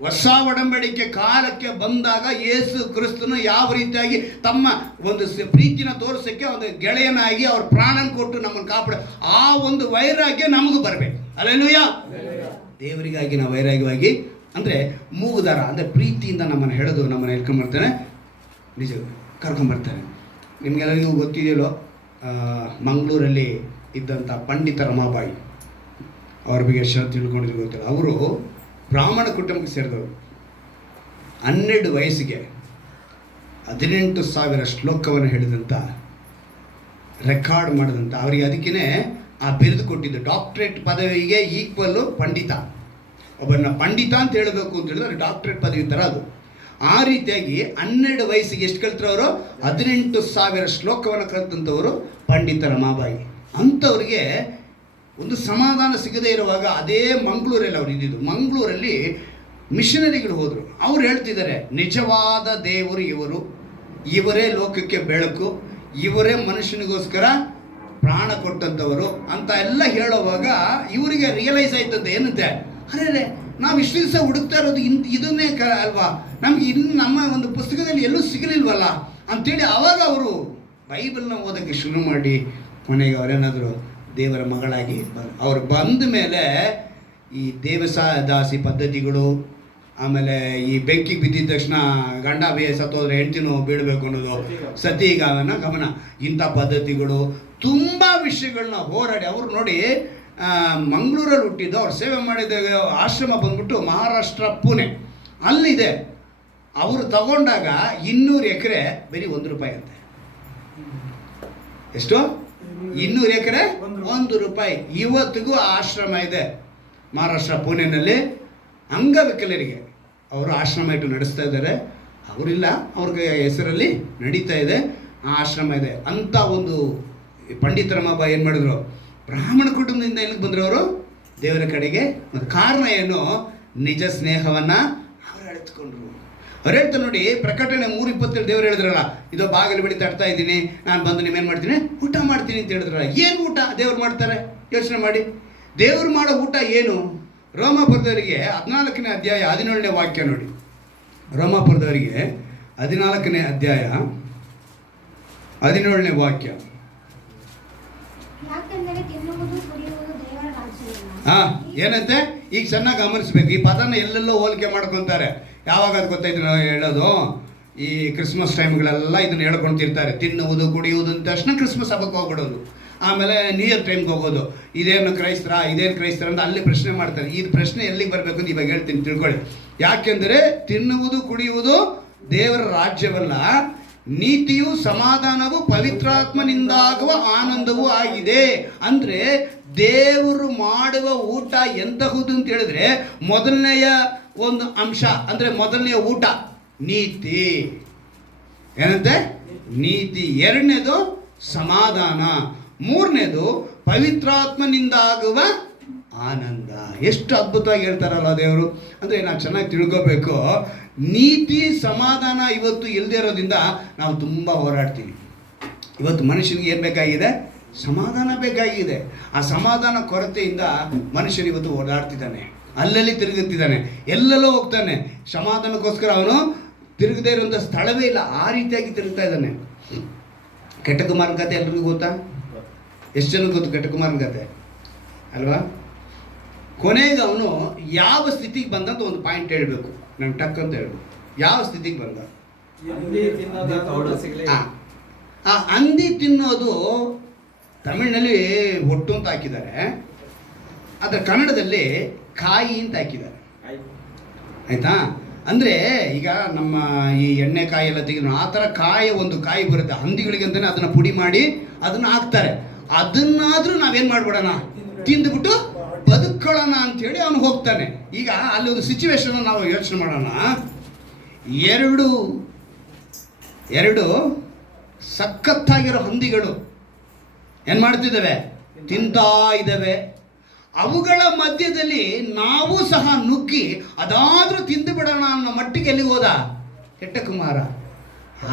ಹೊಸ ಒಡಂಬಡಿಕೆ ಕಾಲಕ್ಕೆ ಬಂದಾಗ ಯೇಸು ಕ್ರಿಸ್ತನು ಯಾವ ರೀತಿಯಾಗಿ ತಮ್ಮ ಒಂದು ಪ್ರೀತಿನ ತೋರಿಸೋಕ್ಕೆ ಒಂದು ಗೆಳೆಯನಾಗಿ ಅವ್ರ ಪ್ರಾಣನ ಕೊಟ್ಟು ನಮ್ಮನ್ನು ಕಾಪಾಡ, ಆ ಒಂದು ವೈರಾಗ್ಯ ನಮಗೂ ಬರಬೇಕು. ಅಲ್ಲೇಲೂಯಾ. ದೇವರಿಗಾಗಿ ನಾವು ವೈರಾಗ್ಯವಾಗಿ ಅಂದರೆ ಮೂಗುದಾರ ಅಂದರೆ ಪ್ರೀತಿಯಿಂದ ನಮ್ಮನ್ನು ಹೆಳೆದು ನಮ್ಮನ್ನು ಹೇಳ್ಕೊಂಬರ್ತಾನೆ, ನಿಜ ಕರ್ಕೊಂಬರ್ತಾನೆ. ನಿಮಗೆಲ್ಲರಿಗೂ ಗೊತ್ತಿದೆಯಲ್ಲೋ, ಮಂಗಳೂರಲ್ಲಿ ಇದ್ದಂಥ ಪಂಡಿತ ರಮಾಬಾಯಿ ಅವ್ರ ಬಗ್ಗೆ ಎಷ್ಟು ತಿಳ್ಕೊಂಡಿದ್ದು ಗೊತ್ತಿಲ್ಲ. ಅವರು ಬ್ರಾಹ್ಮಣ ಕುಟುಂಬಕ್ಕೆ ಸೇರಿದವರು. 12 ವಯಸ್ಸಿಗೆ 18,000 ಶ್ಲೋಕವನ್ನು ಹೇಳಿದಂಥ, ರೆಕಾರ್ಡ್ ಮಾಡಿದಂಥ, ಅವರಿಗೆ ಅದಕ್ಕೇ ಆ ಬಿರುದು ಕೊಟ್ಟಿದ್ದು. ಡಾಕ್ಟ್ರೇಟ್ ಪದವಿಗೆ ಈಕ್ವಲ್ಲು ಪಂಡಿತ. ಒಬ್ಬರನ್ನ ಪಂಡಿತ ಅಂತ ಹೇಳಬೇಕು ಅಂತ ಹೇಳಿದ್ರೆ ಡಾಕ್ಟ್ರೇಟ್ ಪದವಿ ಥರ ಅದು. ಆ ರೀತಿಯಾಗಿ 12 ವಯಸ್ಸಿಗೆ ಎಷ್ಟು ಕಲ್ತರು ಅವರು? 18,000 ಶ್ಲೋಕವನ್ನು ಕಲಿತಂಥವರು ಪಂಡಿತ ರಮಾಬಾಯಿ. ಅಂಥವ್ರಿಗೆ ಒಂದು ಸಮಾಧಾನ ಸಿಗದೇ ಇರುವಾಗ ಅದೇ ಮಂಗಳೂರಲ್ಲಿ ಅವ್ರು ಇದ್ದಿದ್ದು. ಮಂಗಳೂರಲ್ಲಿ ಮಿಷನರಿಗಳು ಹೋದರು. ಅವ್ರು ಹೇಳ್ತಿದ್ದಾರೆ, ನಿಜವಾದ ದೇವರು ಇವರು, ಇವರೇ ಲೋಕಕ್ಕೆ ಬೆಳಕು, ಇವರೇ ಮನುಷ್ಯನಿಗೋಸ್ಕರ ಪ್ರಾಣ ಕೊಟ್ಟಂಥವರು ಅಂತ ಎಲ್ಲ ಹೇಳುವಾಗ ಇವರಿಗೆ ರಿಯಲೈಸ್ ಆಯ್ತಂತೆ. ಏನಂತೆ, ಅರೆ ನಾವು ಇಷ್ಟು ದಿವಸ ಹುಡುಕ್ತಾ ಇರೋದು ಇದನ್ನೇ ಅಲ್ವಾ, ನಮಗೆ ಇನ್ನು ನಮ್ಮ ಒಂದು ಪುಸ್ತಕದಲ್ಲಿ ಎಲ್ಲೂ ಸಿಗಲಿಲ್ವಲ್ಲ ಅಂಥೇಳಿ ಆವಾಗ ಅವರು ಬೈಬಲ್ನ ಓದೋಕ್ಕೆ ಶುರು ಮಾಡಿ ಕೊನೆಗೆ ಅವರೇನಾದರೂ ದೇವರ ಮಗಳಾಗಿ ಅವ್ರು ಬಂದ ಮೇಲೆ ಈ ದೇವದಾಸಿ ಪದ್ಧತಿಗಳು, ಆಮೇಲೆ ಈ ಬೆಂಕಿಗೆ ಬಿದ್ದಿದ ತಕ್ಷಣ ಗಂಡ ಸತ್ತೋದ್ರೆ ಹೆಂಡ್ತಿನೂ ಬೀಳಬೇಕು ಅನ್ನೋದು, ಸತಿಗಾಮನ ಗಮನ, ಇಂಥ ಪದ್ಧತಿಗಳು ತುಂಬ ವಿಷಯಗಳನ್ನ ಹೋರಾಡಿ ಅವರು ನೋಡಿ. ಮಂಗಳೂರಲ್ಲಿ ಹುಟ್ಟಿದ್ದು, ಅವ್ರು ಸೇವೆ ಮಾಡಿದ ಆಶ್ರಮ ಬಂದ್ಬಿಟ್ಟು ಮಹಾರಾಷ್ಟ್ರ ಪುಣೆ ಅಲ್ಲಿದೆ. ಅವರು ತಗೊಂಡಾಗ 200 ಎಕರೆ ಬರೀ ₹1 ಅಂತೆ. ಎಷ್ಟು? 200 ಎಕರೆ ₹1. ಇವತ್ತಿಗೂ ಆಶ್ರಮ ಇದೆ ಮಹಾರಾಷ್ಟ್ರ ಪುಣೆನಲ್ಲಿ. ಅಂಗವಿಕಲರಿಗೆ ಅವರು ಆಶ್ರಮ ಇಟ್ಟು ನಡೆಸ್ತಾ ಇದ್ದಾರೆ. ಅವರಿಲ್ಲ, ಅವ್ರಿಗೆ ಹೆಸರಲ್ಲಿ ನಡೀತಾ ಇದೆ, ಆ ಆಶ್ರಮ ಇದೆ. ಅಂಥ ಒಂದು ಪಂಡಿತ ರಮಾಬಾಯಿ ಏನು ಮಾಡಿದ್ರು, ಬ್ರಾಹ್ಮಣ ಕುಟುಂಬದಿಂದ ಎಲ್ಲಿಗೆ ಬಂದರು ಅವರು? ದೇವರ ಕಡೆಗೆ. ಮತ್ತು ಕಾರಣ ಏನು? ನಿಜ ಸ್ನೇಹವನ್ನು ಅವರು ಅಳೆದುಕೊಂಡ್ರು. ಅವ್ರು ಹೇಳ್ತಾರೆ ನೋಡಿ, ಪ್ರಕಟಣೆ 3:27 ದೇವರು ಹೇಳಿದ್ರಲ್ಲ, ಇದು ಬಾಗಿಲು ಬಳಿ ತಡ್ತಾ ಇದ್ದೀನಿ, ನಾನು ಬಂದು ನೀವೇನು ಮಾಡ್ತೀನಿ, ಊಟ ಮಾಡ್ತೀನಿ ಅಂತ ಹೇಳಿದ್ರಲ್ಲ. ಏನು ಊಟ ದೇವ್ರು ಮಾಡ್ತಾರೆ ಯೋಚನೆ ಮಾಡಿ. ದೇವ್ರು ಮಾಡೋ ಊಟ ಏನು? ರೋಮಾಪುರದವರಿಗೆ 14ನೇ ಅಧ್ಯಾಯ 17ನೇ ವಾಕ್ಯ ನೋಡಿ. ರೋಮಾಪುರದವರಿಗೆ 14ನೇ ಅಧ್ಯಾಯ 17ನೇ ವಾಕ್ಯ. ಏನಂತೆ? ಈಗ ಚೆನ್ನಾಗಿ ಗಮನಿಸ್ಬೇಕು. ಈ ಪದನ ಎಲ್ಲೆಲ್ಲೋ ಹೋಲಿಕೆ ಮಾಡ್ಕೊತಾರೆ. ಯಾವಾಗ ಅದು ಗೊತ್ತಾಯ್ತು ನಾವು ಹೇಳೋದು? ಈ ಕ್ರಿಸ್ಮಸ್ ಟೈಮ್ಗಳೆಲ್ಲ ಇದನ್ನು ಹೇಳ್ಕೊಳ್ತಿರ್ತಾರೆ. ತಿನ್ನುವುದು ಕುಡಿಯುವುದು ಅಂತ ತಕ್ಷಣ ಕ್ರಿಸ್ಮಸ್ ಹಬ್ಬಕ್ಕೆ ಹೋಗ್ಬಿಡೋದು. ಆಮೇಲೆ ನ್ಯೂ ಇಯರ್ ಟೈಮ್ಗೆ ಹೋಗೋದು. ಇದೇನು ಕ್ರೈಸ್ತರ ಅಂತ ಅಲ್ಲಿ ಪ್ರಶ್ನೆ ಮಾಡ್ತಾರೆ. ಈ ಪ್ರಶ್ನೆ ಎಲ್ಲಿಗೆ ಬರಬೇಕು ಅಂತ ಇವಾಗ ಹೇಳ್ತೀನಿ, ತಿಳ್ಕೊಳ್ಳಿ. ಯಾಕೆಂದರೆ ತಿನ್ನುವುದು ಕುಡಿಯುವುದು ದೇವರ ರಾಜ್ಯವಲ್ಲ, ನೀತಿಯು ಸಮಾಧಾನವು ಪವಿತ್ರಾತ್ಮನಿಂದಾಗುವ ಆನಂದವೂ ಆಗಿದೆ. ಅಂದರೆ ದೇವರು ಮಾಡುವ ಊಟ ಎಂತಹುದು ಅಂತ ಹೇಳಿದ್ರೆ ಮೊದಲನೆಯ ಒಂದು ಅಂಶ ಅಂದರೆ ಮೊದಲನೆಯ ಊಟ ನೀತಿ. ಏನಂತೆ? ನೀತಿ. ಎರಡನೇದು ಸಮಾಧಾನ. ಮೂರನೇದು ಪವಿತ್ರಾತ್ಮನಿಂದಾಗುವ ಆನಂದ. ಎಷ್ಟು ಅದ್ಭುತವಾಗಿ ಹೇಳ್ತಾರಲ್ಲ ದೇವರು. ಅಂದರೆ ನಾವು ಚೆನ್ನಾಗಿ ತಿಳ್ಕೋಬೇಕು. ನೀತಿ ಸಮಾಧಾನ ಇವತ್ತು ಇಲ್ಲದೆ ಇರೋದ್ರಿಂದ ನಾವು ತುಂಬ ಹೋರಾಡ್ತೀವಿ. ಇವತ್ತು ಮನುಷ್ಯನಿಗೆ ಏನು ಬೇಕಾಗಿದೆ? ಸಮಾಧಾನ ಬೇಕಾಗಿದೆ. ಆ ಸಮಾಧಾನ ಕೊರತೆಯಿಂದ ಮನುಷ್ಯನು ಇವತ್ತು ಓಡಾಡ್ತಿದ್ದಾನೆ, ಅಲ್ಲಲ್ಲಿ ತಿರುಗುತ್ತಿದ್ದಾನೆ, ಎಲ್ಲೆಲ್ಲೋ ಹೋಗ್ತಾನೆ. ಸಮಾಧಾನಕ್ಕೋಸ್ಕರ ಅವನು ತಿರುಗದೇ ಇರುವಂಥ ಸ್ಥಳವೇ ಇಲ್ಲ, ಆ ರೀತಿಯಾಗಿ ತಿರುಗ್ತಾ ಇದ್ದಾನೆ. ಕೆಟ್ಟ ಕುಮಾರನ ಕತೆ ಎಲ್ರಿಗೂ ಗೊತ್ತಾ? ಎಷ್ಟು ಜನಕ್ಕೆ ಗೊತ್ತು ಕೆಟ್ಟ ಕುಮಾರನ ಕತೆ ಅಲ್ವಾ? ಕೊನೆಗೆ ಅವನು ಯಾವ ಸ್ಥಿತಿಗೆ ಬಂದಂತ ಒಂದು ಪಾಯಿಂಟ್ ಹೇಳ್ಬೇಕು, ನಾನು ಟಕ್ ಅಂತ ಹೇಳ್ಬೇಕು. ಯಾವ ಸ್ಥಿತಿಗೆ ಬಂದ? ಆ ಹಂದಿ ತಿನ್ನೋದು ತಮಿಳಿನಲ್ಲಿ ಹೊಟ್ಟು ಅಂತ ಹಾಕಿದ್ದಾರೆ, ಅದರ ಕನ್ನಡದಲ್ಲಿ ಕಾಯಿ ಅಂತ ಹಾಕಿದ್ದಾರೆ. ಆಯ್ತಾ? ಅಂದರೆ ಈಗ ನಮ್ಮ ಈ ಎಣ್ಣೆ ಕಾಯಿ ಎಲ್ಲ ತೆಗೆದು ಆ ಥರ ಒಂದು ಕಾಯಿ ಬರುತ್ತೆ ಹಂದಿಗಳಿಗೆ ಅಂತಲೇ, ಅದನ್ನು ಪುಡಿ ಮಾಡಿ ಅದನ್ನು ಹಾಕ್ತಾರೆ. ಅದನ್ನಾದರೂ ನಾವೇನು ಮಾಡ್ಬಿಡೋಣ, ತಿಂದುಬಿಟ್ಟು ಬದುಕೊಳ್ಳೋಣ ಅಂಥೇಳಿ ಅವನು ಹೋಗ್ತಾನೆ. ಈಗ ಅಲ್ಲಿ ಒಂದು ಸಿಚುವೇಶನ್ ನಾವು ಯೋಚನೆ ಮಾಡೋಣ. ಎರಡು ಸಖತ್ತಾಗಿರೋ ಹಂದಿಗಳು ಏನು ಮಾಡ್ತಿದ್ದಾವೆ? ತಿಂತಾ ಇದ್ದಾವೆ. ಅವುಗಳ ಮಧ್ಯದಲ್ಲಿ ನಾವು ಸಹ ನುಗ್ಗಿ ಅದಾದರೂ ತಿಂದು ಬಿಡೋಣ ಅನ್ನೋ ಮಟ್ಟಿಗೆ ಎಲ್ಲಿಗೆ ಹೋದ ಕೆಟ್ಟ ಕುಮಾರ.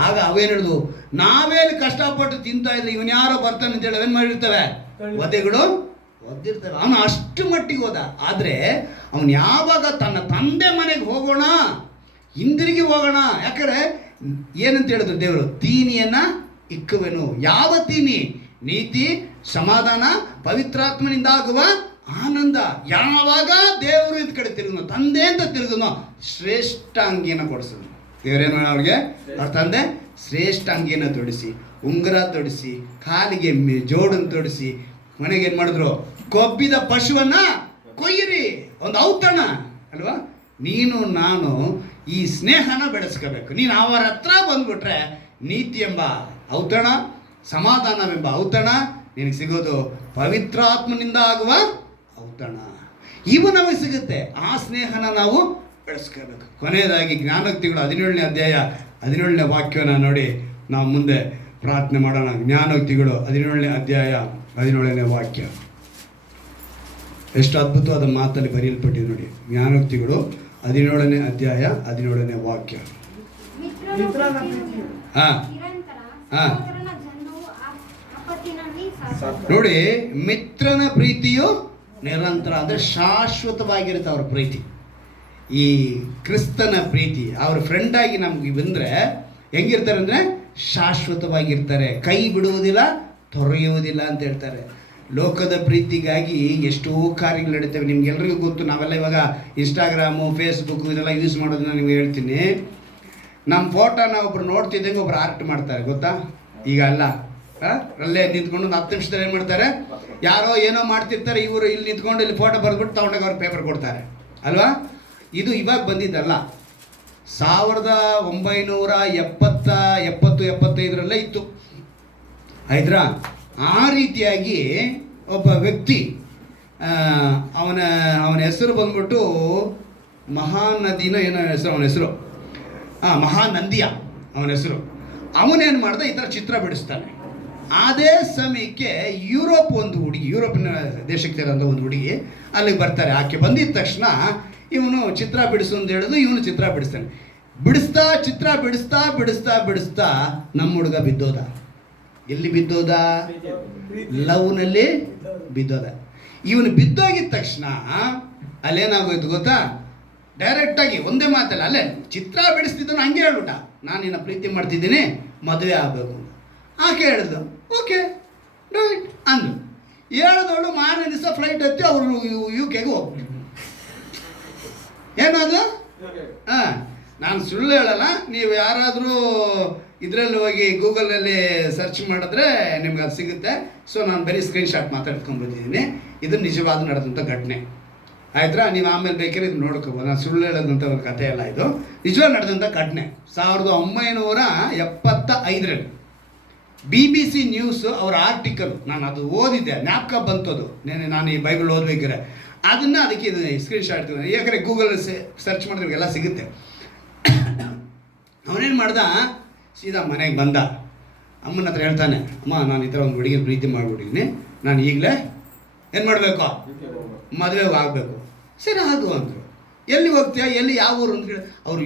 ಆಗ ಅವೇನು ಹೇಳಿದ್ವು, ನಾವೇನು ಕಷ್ಟಪಟ್ಟು ತಿಂತಾ ಇದ್ರೆ ಇವನು ಯಾರೋ ಬರ್ತಾನೆ ಅಂತೇಳಿ ಅವೇನು ಮಾಡಿರ್ತವೆ, ಒದೆಗಳು ಒದ್ದಿರ್ತವೆ. ಅವನು ಅಷ್ಟು ಮಟ್ಟಿಗೆ ಹೋದ. ಆದರೆ ಅವನು ಯಾವಾಗ ತನ್ನ ತಂದೆ ಮನೆಗೆ ಹೋಗೋಣ, ಹಿಂದಿರುಗಿ ಹೋಗೋಣ, ಯಾಕಂದರೆ ಏನಂತ ಹೇಳಿದ್ರು ದೇವರು, ತೀನಿಯನ್ನು ಇಕ್ಕುವೆನು. ಯಾವ ತೀನಿ? ನೀತಿ, ಸಮಾಧಾನ, ಪವಿತ್ರಾತ್ಮನಿಂದಾಗುವ ಆನಂದ. ಯಾವಾಗ ದೇವರು ಇದ್ ಕಡೆ ತಿರುಗುನೋ, ತಂದೆ ಅಂತ ತಿರುಗುನೋ, ಶ್ರೇಷ್ಠ ಅಂಗಿಯನ್ನು ಕೊಡಿಸಿದ್ರು. ದೇವರೇನು ಅವ್ರಿಗೆ? ಅವ್ರ ತಂದೆ ಶ್ರೇಷ್ಠ ಅಂಗಿಯನ್ನು ತೊಡಿಸಿ, ಉಂಗುರ ತೊಡಿಸಿ, ಕಾಲಿಗೆ ಜೋಡನ್ನು ತೊಡಿಸಿ, ಮನೆಗೆ ಏನು ಮಾಡಿದ್ರು? ಕೊಬ್ಬಿದ ಪಶುವನ್ನ ಕೊಯ್ಯಿರಿ, ಒಂದು ಔತಣ ಅಲ್ವಾ? ನೀನು ನಾನು ಈ ಸ್ನೇಹನ ಬೆಳೆಸ್ಕೋಬೇಕು. ನೀನು ಅವರ ಹತ್ರ ಬಂದ್ಬಿಟ್ರೆ ನೀತಿ ಎಂಬ ಔತಣ, ಸಮಾಧಾನವೆಂಬ ಔತಣ ನಿನಗೆ ಸಿಗೋದು, ಪವಿತ್ರಾತ್ಮನಿಂದ ಆಗುವ ಔತಣ ಇವು ನಮಗೆ ಸಿಗುತ್ತೆ. ಆ ಸ್ನೇಹನ ನಾವು ಬೆಳೆಸ್ಕೋಬೇಕು. ಕೊನೆಯದಾಗಿ ಜ್ಞಾನೋಕ್ತಿಗಳು 17ನೇ ಅಧ್ಯಾಯ 17ನೇ ವಾಕ್ಯವನ್ನು ನೋಡಿ ನಾವು ಮುಂದೆ ಪ್ರಾರ್ಥನೆ ಮಾಡೋಣ. ಜ್ಞಾನೋಕ್ತಿಗಳು 17ನೇ ಅಧ್ಯಾಯ 17ನೇ ವಾಕ್ಯ. ಎಷ್ಟು ಅದ್ಭುತವಾದ ಮಾತಲ್ಲಿ ಬರೆಯಲ್ಪಟ್ಟಿದೆ ನೋಡಿ. ಜ್ಞಾನೋಕ್ತಿಗಳು 17ನೇ ಅಧ್ಯಾಯ 17ನೇ ವಾಕ್ಯ. ನೋಡಿ, ಮಿತ್ರನ ಪ್ರೀತಿಯು ನಿರಂತರ, ಅಂದರೆ ಶಾಶ್ವತವಾಗಿರುತ್ತೆ ಅವ್ರ ಪ್ರೀತಿ. ಈ ಕ್ರಿಸ್ತನ ಪ್ರೀತಿ ಅವ್ರ ಫ್ರೆಂಡ್ ಆಗಿ ನಮ್ಗೆ ಬಂದರೆ ಹೆಂಗಿರ್ತಾರೆ ಅಂದರೆ ಶಾಶ್ವತವಾಗಿರ್ತಾರೆ, ಕೈ ಬಿಡುವುದಿಲ್ಲ, ತೊರೆಯುವುದಿಲ್ಲ ಅಂತ ಹೇಳ್ತಾರೆ. ಲೋಕದ ಪ್ರೀತಿಗಾಗಿ ಎಷ್ಟೋ ಕಾರ್ಯಗಳು ನಡೀತವೆ. ನಿಮ್ಗೆಲ್ರಿಗೂ ಗೊತ್ತು. ನಾವೆಲ್ಲ ಇವಾಗ ಇನ್ಸ್ಟಾಗ್ರಾಮು, ಫೇಸ್ಬುಕ್ಕು ಇದೆಲ್ಲ ಯೂಸ್ ಮಾಡೋದನ್ನ ನಿಮ್ಗೆ ಹೇಳ್ತೀನಿ. ನಮ್ಮ ಫೋಟೋನ ಒಬ್ರು ನೋಡ್ತಿದ್ದಂಗೆ ಒಬ್ರು ಆರ್ಟ್ ಮಾಡ್ತಾರೆ, ಗೊತ್ತಾ? ಈಗ ಅಲ್ಲ, ಅಲ್ಲೇ ನಿಂತ್ಕೊಂಡು 10 ನಿಮಿಷದಲ್ಲಿ ಏನು ಮಾಡ್ತಾರೆ, ಯಾರೋ ಏನೋ ಮಾಡ್ತಿರ್ತಾರೆ, ಇವರು ಇಲ್ಲಿ ನಿಂತ್ಕೊಂಡು ಇಲ್ಲಿ ಫೋಟೋ ಬರೆದ್ಬಿಟ್ಟು ತಗೊಂಡಾಗ ಅವ್ರು ಪೇಪರ್ ಕೊಡ್ತಾರೆ ಅಲ್ವಾ? ಇದು ಇವಾಗ ಬಂದಿದ್ದಲ್ಲ, 1970-75 ಇತ್ತು. ಆಯ್ತಾ? ಆ ರೀತಿಯಾಗಿ ಒಬ್ಬ ವ್ಯಕ್ತಿ, ಅವನ ಹೆಸರು ಬಂದ್ಬಿಟ್ಟು ಮಹಾನದಿನೋ ಏನೋ ಹೆಸರು, ಅವನ ಹೆಸರು ಮಹಾನಂದಿಯ ಅವನ ಹೆಸರು. ಅವನೇನು ಮಾಡ್ದ, ಈ ಥರ ಚಿತ್ರ ಬಿಡಿಸ್ತಾನೆ. ಅದೇ ಸಮಯಕ್ಕೆ ಯುರೋಪ್ ಒಂದು ಹುಡುಗಿ, ಯುರೋಪಿನ ದೇಶಕ್ಕೆ ಸೇರೋಂಥ ಒಂದು ಹುಡುಗಿ ಅಲ್ಲಿಗೆ ಬರ್ತಾರೆ. ಆಕೆ ಬಂದಿದ್ದ ತಕ್ಷಣ ಇವನು ಚಿತ್ರ ಬಿಡಿಸು ಅಂತ ಹೇಳಿದ್ರು. ಇವನು ಚಿತ್ರ ಬಿಡಿಸ್ತಾನೆ. ಚಿತ್ರ ಬಿಡಿಸ್ತಾ ನಮ್ಮ ಹುಡುಗ ಬಿದ್ದೋದ. ಎಲ್ಲಿ ಬಿದ್ದೋದ? ಲವ್ನಲ್ಲಿ ಬಿದ್ದೋದ. ಇವನು ಬಿದ್ದೋಗಿದ ತಕ್ಷಣ ಅಲ್ಲೇನಾಗೋಯ್ತು ಗೊತ್ತಾ? ಡೈರೆಕ್ಟಾಗಿ ಒಂದೇ ಮಾತಲ್ಲ, ಅಲ್ಲೇ ಚಿತ್ರ ಬಿಡಿಸ್ತಿದ್ದನು ಹಂಗೆ ಹೇಳ್ಬಿಟ್ಟ, ನಾನು ನಿನ್ನ ಪ್ರೀತಿ ಮಾಡ್ತಿದ್ದೀನಿ, ಮದುವೆ ಆಗಬೇಕು. ಆಕೆ ಹೇಳಿದ್ಲು, ಓಕೆ ರೈಟ್ ಅಂದು. ಹೇಳಿದವಳು ಮಾರನೇ ದಿವಸ ಫ್ಲೈಟ್ ಹತ್ತಿ ಅವರು UK ಹೋಗ್ಬಿಟ್ಟು. ಏನದು? ನಾನು ಸುಳ್ಳು ಹೇಳಲ್ಲ, ನೀವು ಯಾರಾದರೂ ಇದರಲ್ಲಿ ಹೋಗಿ ಗೂಗಲಲ್ಲಿ ಸರ್ಚ್ ಮಾಡಿದ್ರೆ ನಿಮ್ಗೆ ಅದು ಸಿಗುತ್ತೆ. ಸೊ ನಾನು ಬರೀ ಸ್ಕ್ರೀನ್ಶಾಟ್ ಮಾತಾಡ್ಕೊಂಡ್ಬಂದಿದ್ದೀನಿ. ಇದು ನಿಜವಾದ ನಡೆದಂಥ ಘಟನೆ. ಆಯ್ತಾ? ನೀವು ಆಮೇಲೆ ಬೇಕಾದ್ರೆ ಇದು ನೋಡ್ಕೋಬೋದು. ನಾನು ಸುಳ್ಳು ಹೇಳೋದಂಥ ಒಂದು ಕಥೆ ಅಲ್ಲ, ಇದು ನಿಜವಾಗಿ ನಡೆದಂಥ ಘಟನೆ. 1975 BBC ನ್ಯೂಸ್ ಅವರ ಆರ್ಟಿಕಲ್, ನಾನು ಅದು ಓದಿದ್ದೆ, ಜ್ಞಾಪಕ ಬಂತದು ನಾನು ಈ ಬೈಬಲ್ ಓದ್ಬೇಕಾರೆ ಅದನ್ನು ಅದಕ್ಕೆ ಸ್ಕ್ರೀನ್ ಶಾಟ್ ಇಡ್ತೀನಿ, ಯಾಕಂದರೆ ಗೂಗಲ್ ಸರ್ಚ್ ಮಾಡಿದ್ರೆ ಎಲ್ಲ ಸಿಗುತ್ತೆ. ಅವನೇನು ಮಾಡ್ದ, ಸೀದಾ ಮನೆಗೆ ಬಂದ, ಅಮ್ಮನ ಹತ್ರ ಹೇಳ್ತಾನೆ, ಅಮ್ಮ ನಾನು ಈ ಥರ ಒಂದು ಹುಡುಗಿನ ಪ್ರೀತಿ ಮಾಡಿಬಿಟ್ಟಿದ್ದೀನಿ, ನಾನು ಈಗಲೇ ಏನು ಮಾಡಬೇಕು, ಮದುವೆಗೆ ಆಗಬೇಕು. ಸರಿ ಆಗು ಅಂದರು. ಎಲ್ಲಿ ಹೋಗ್ತೀಯಾ, ಎಲ್ಲಿ ಯಾವ ಊರು ಅಂತ ಕೇಳಿ, ಅವರು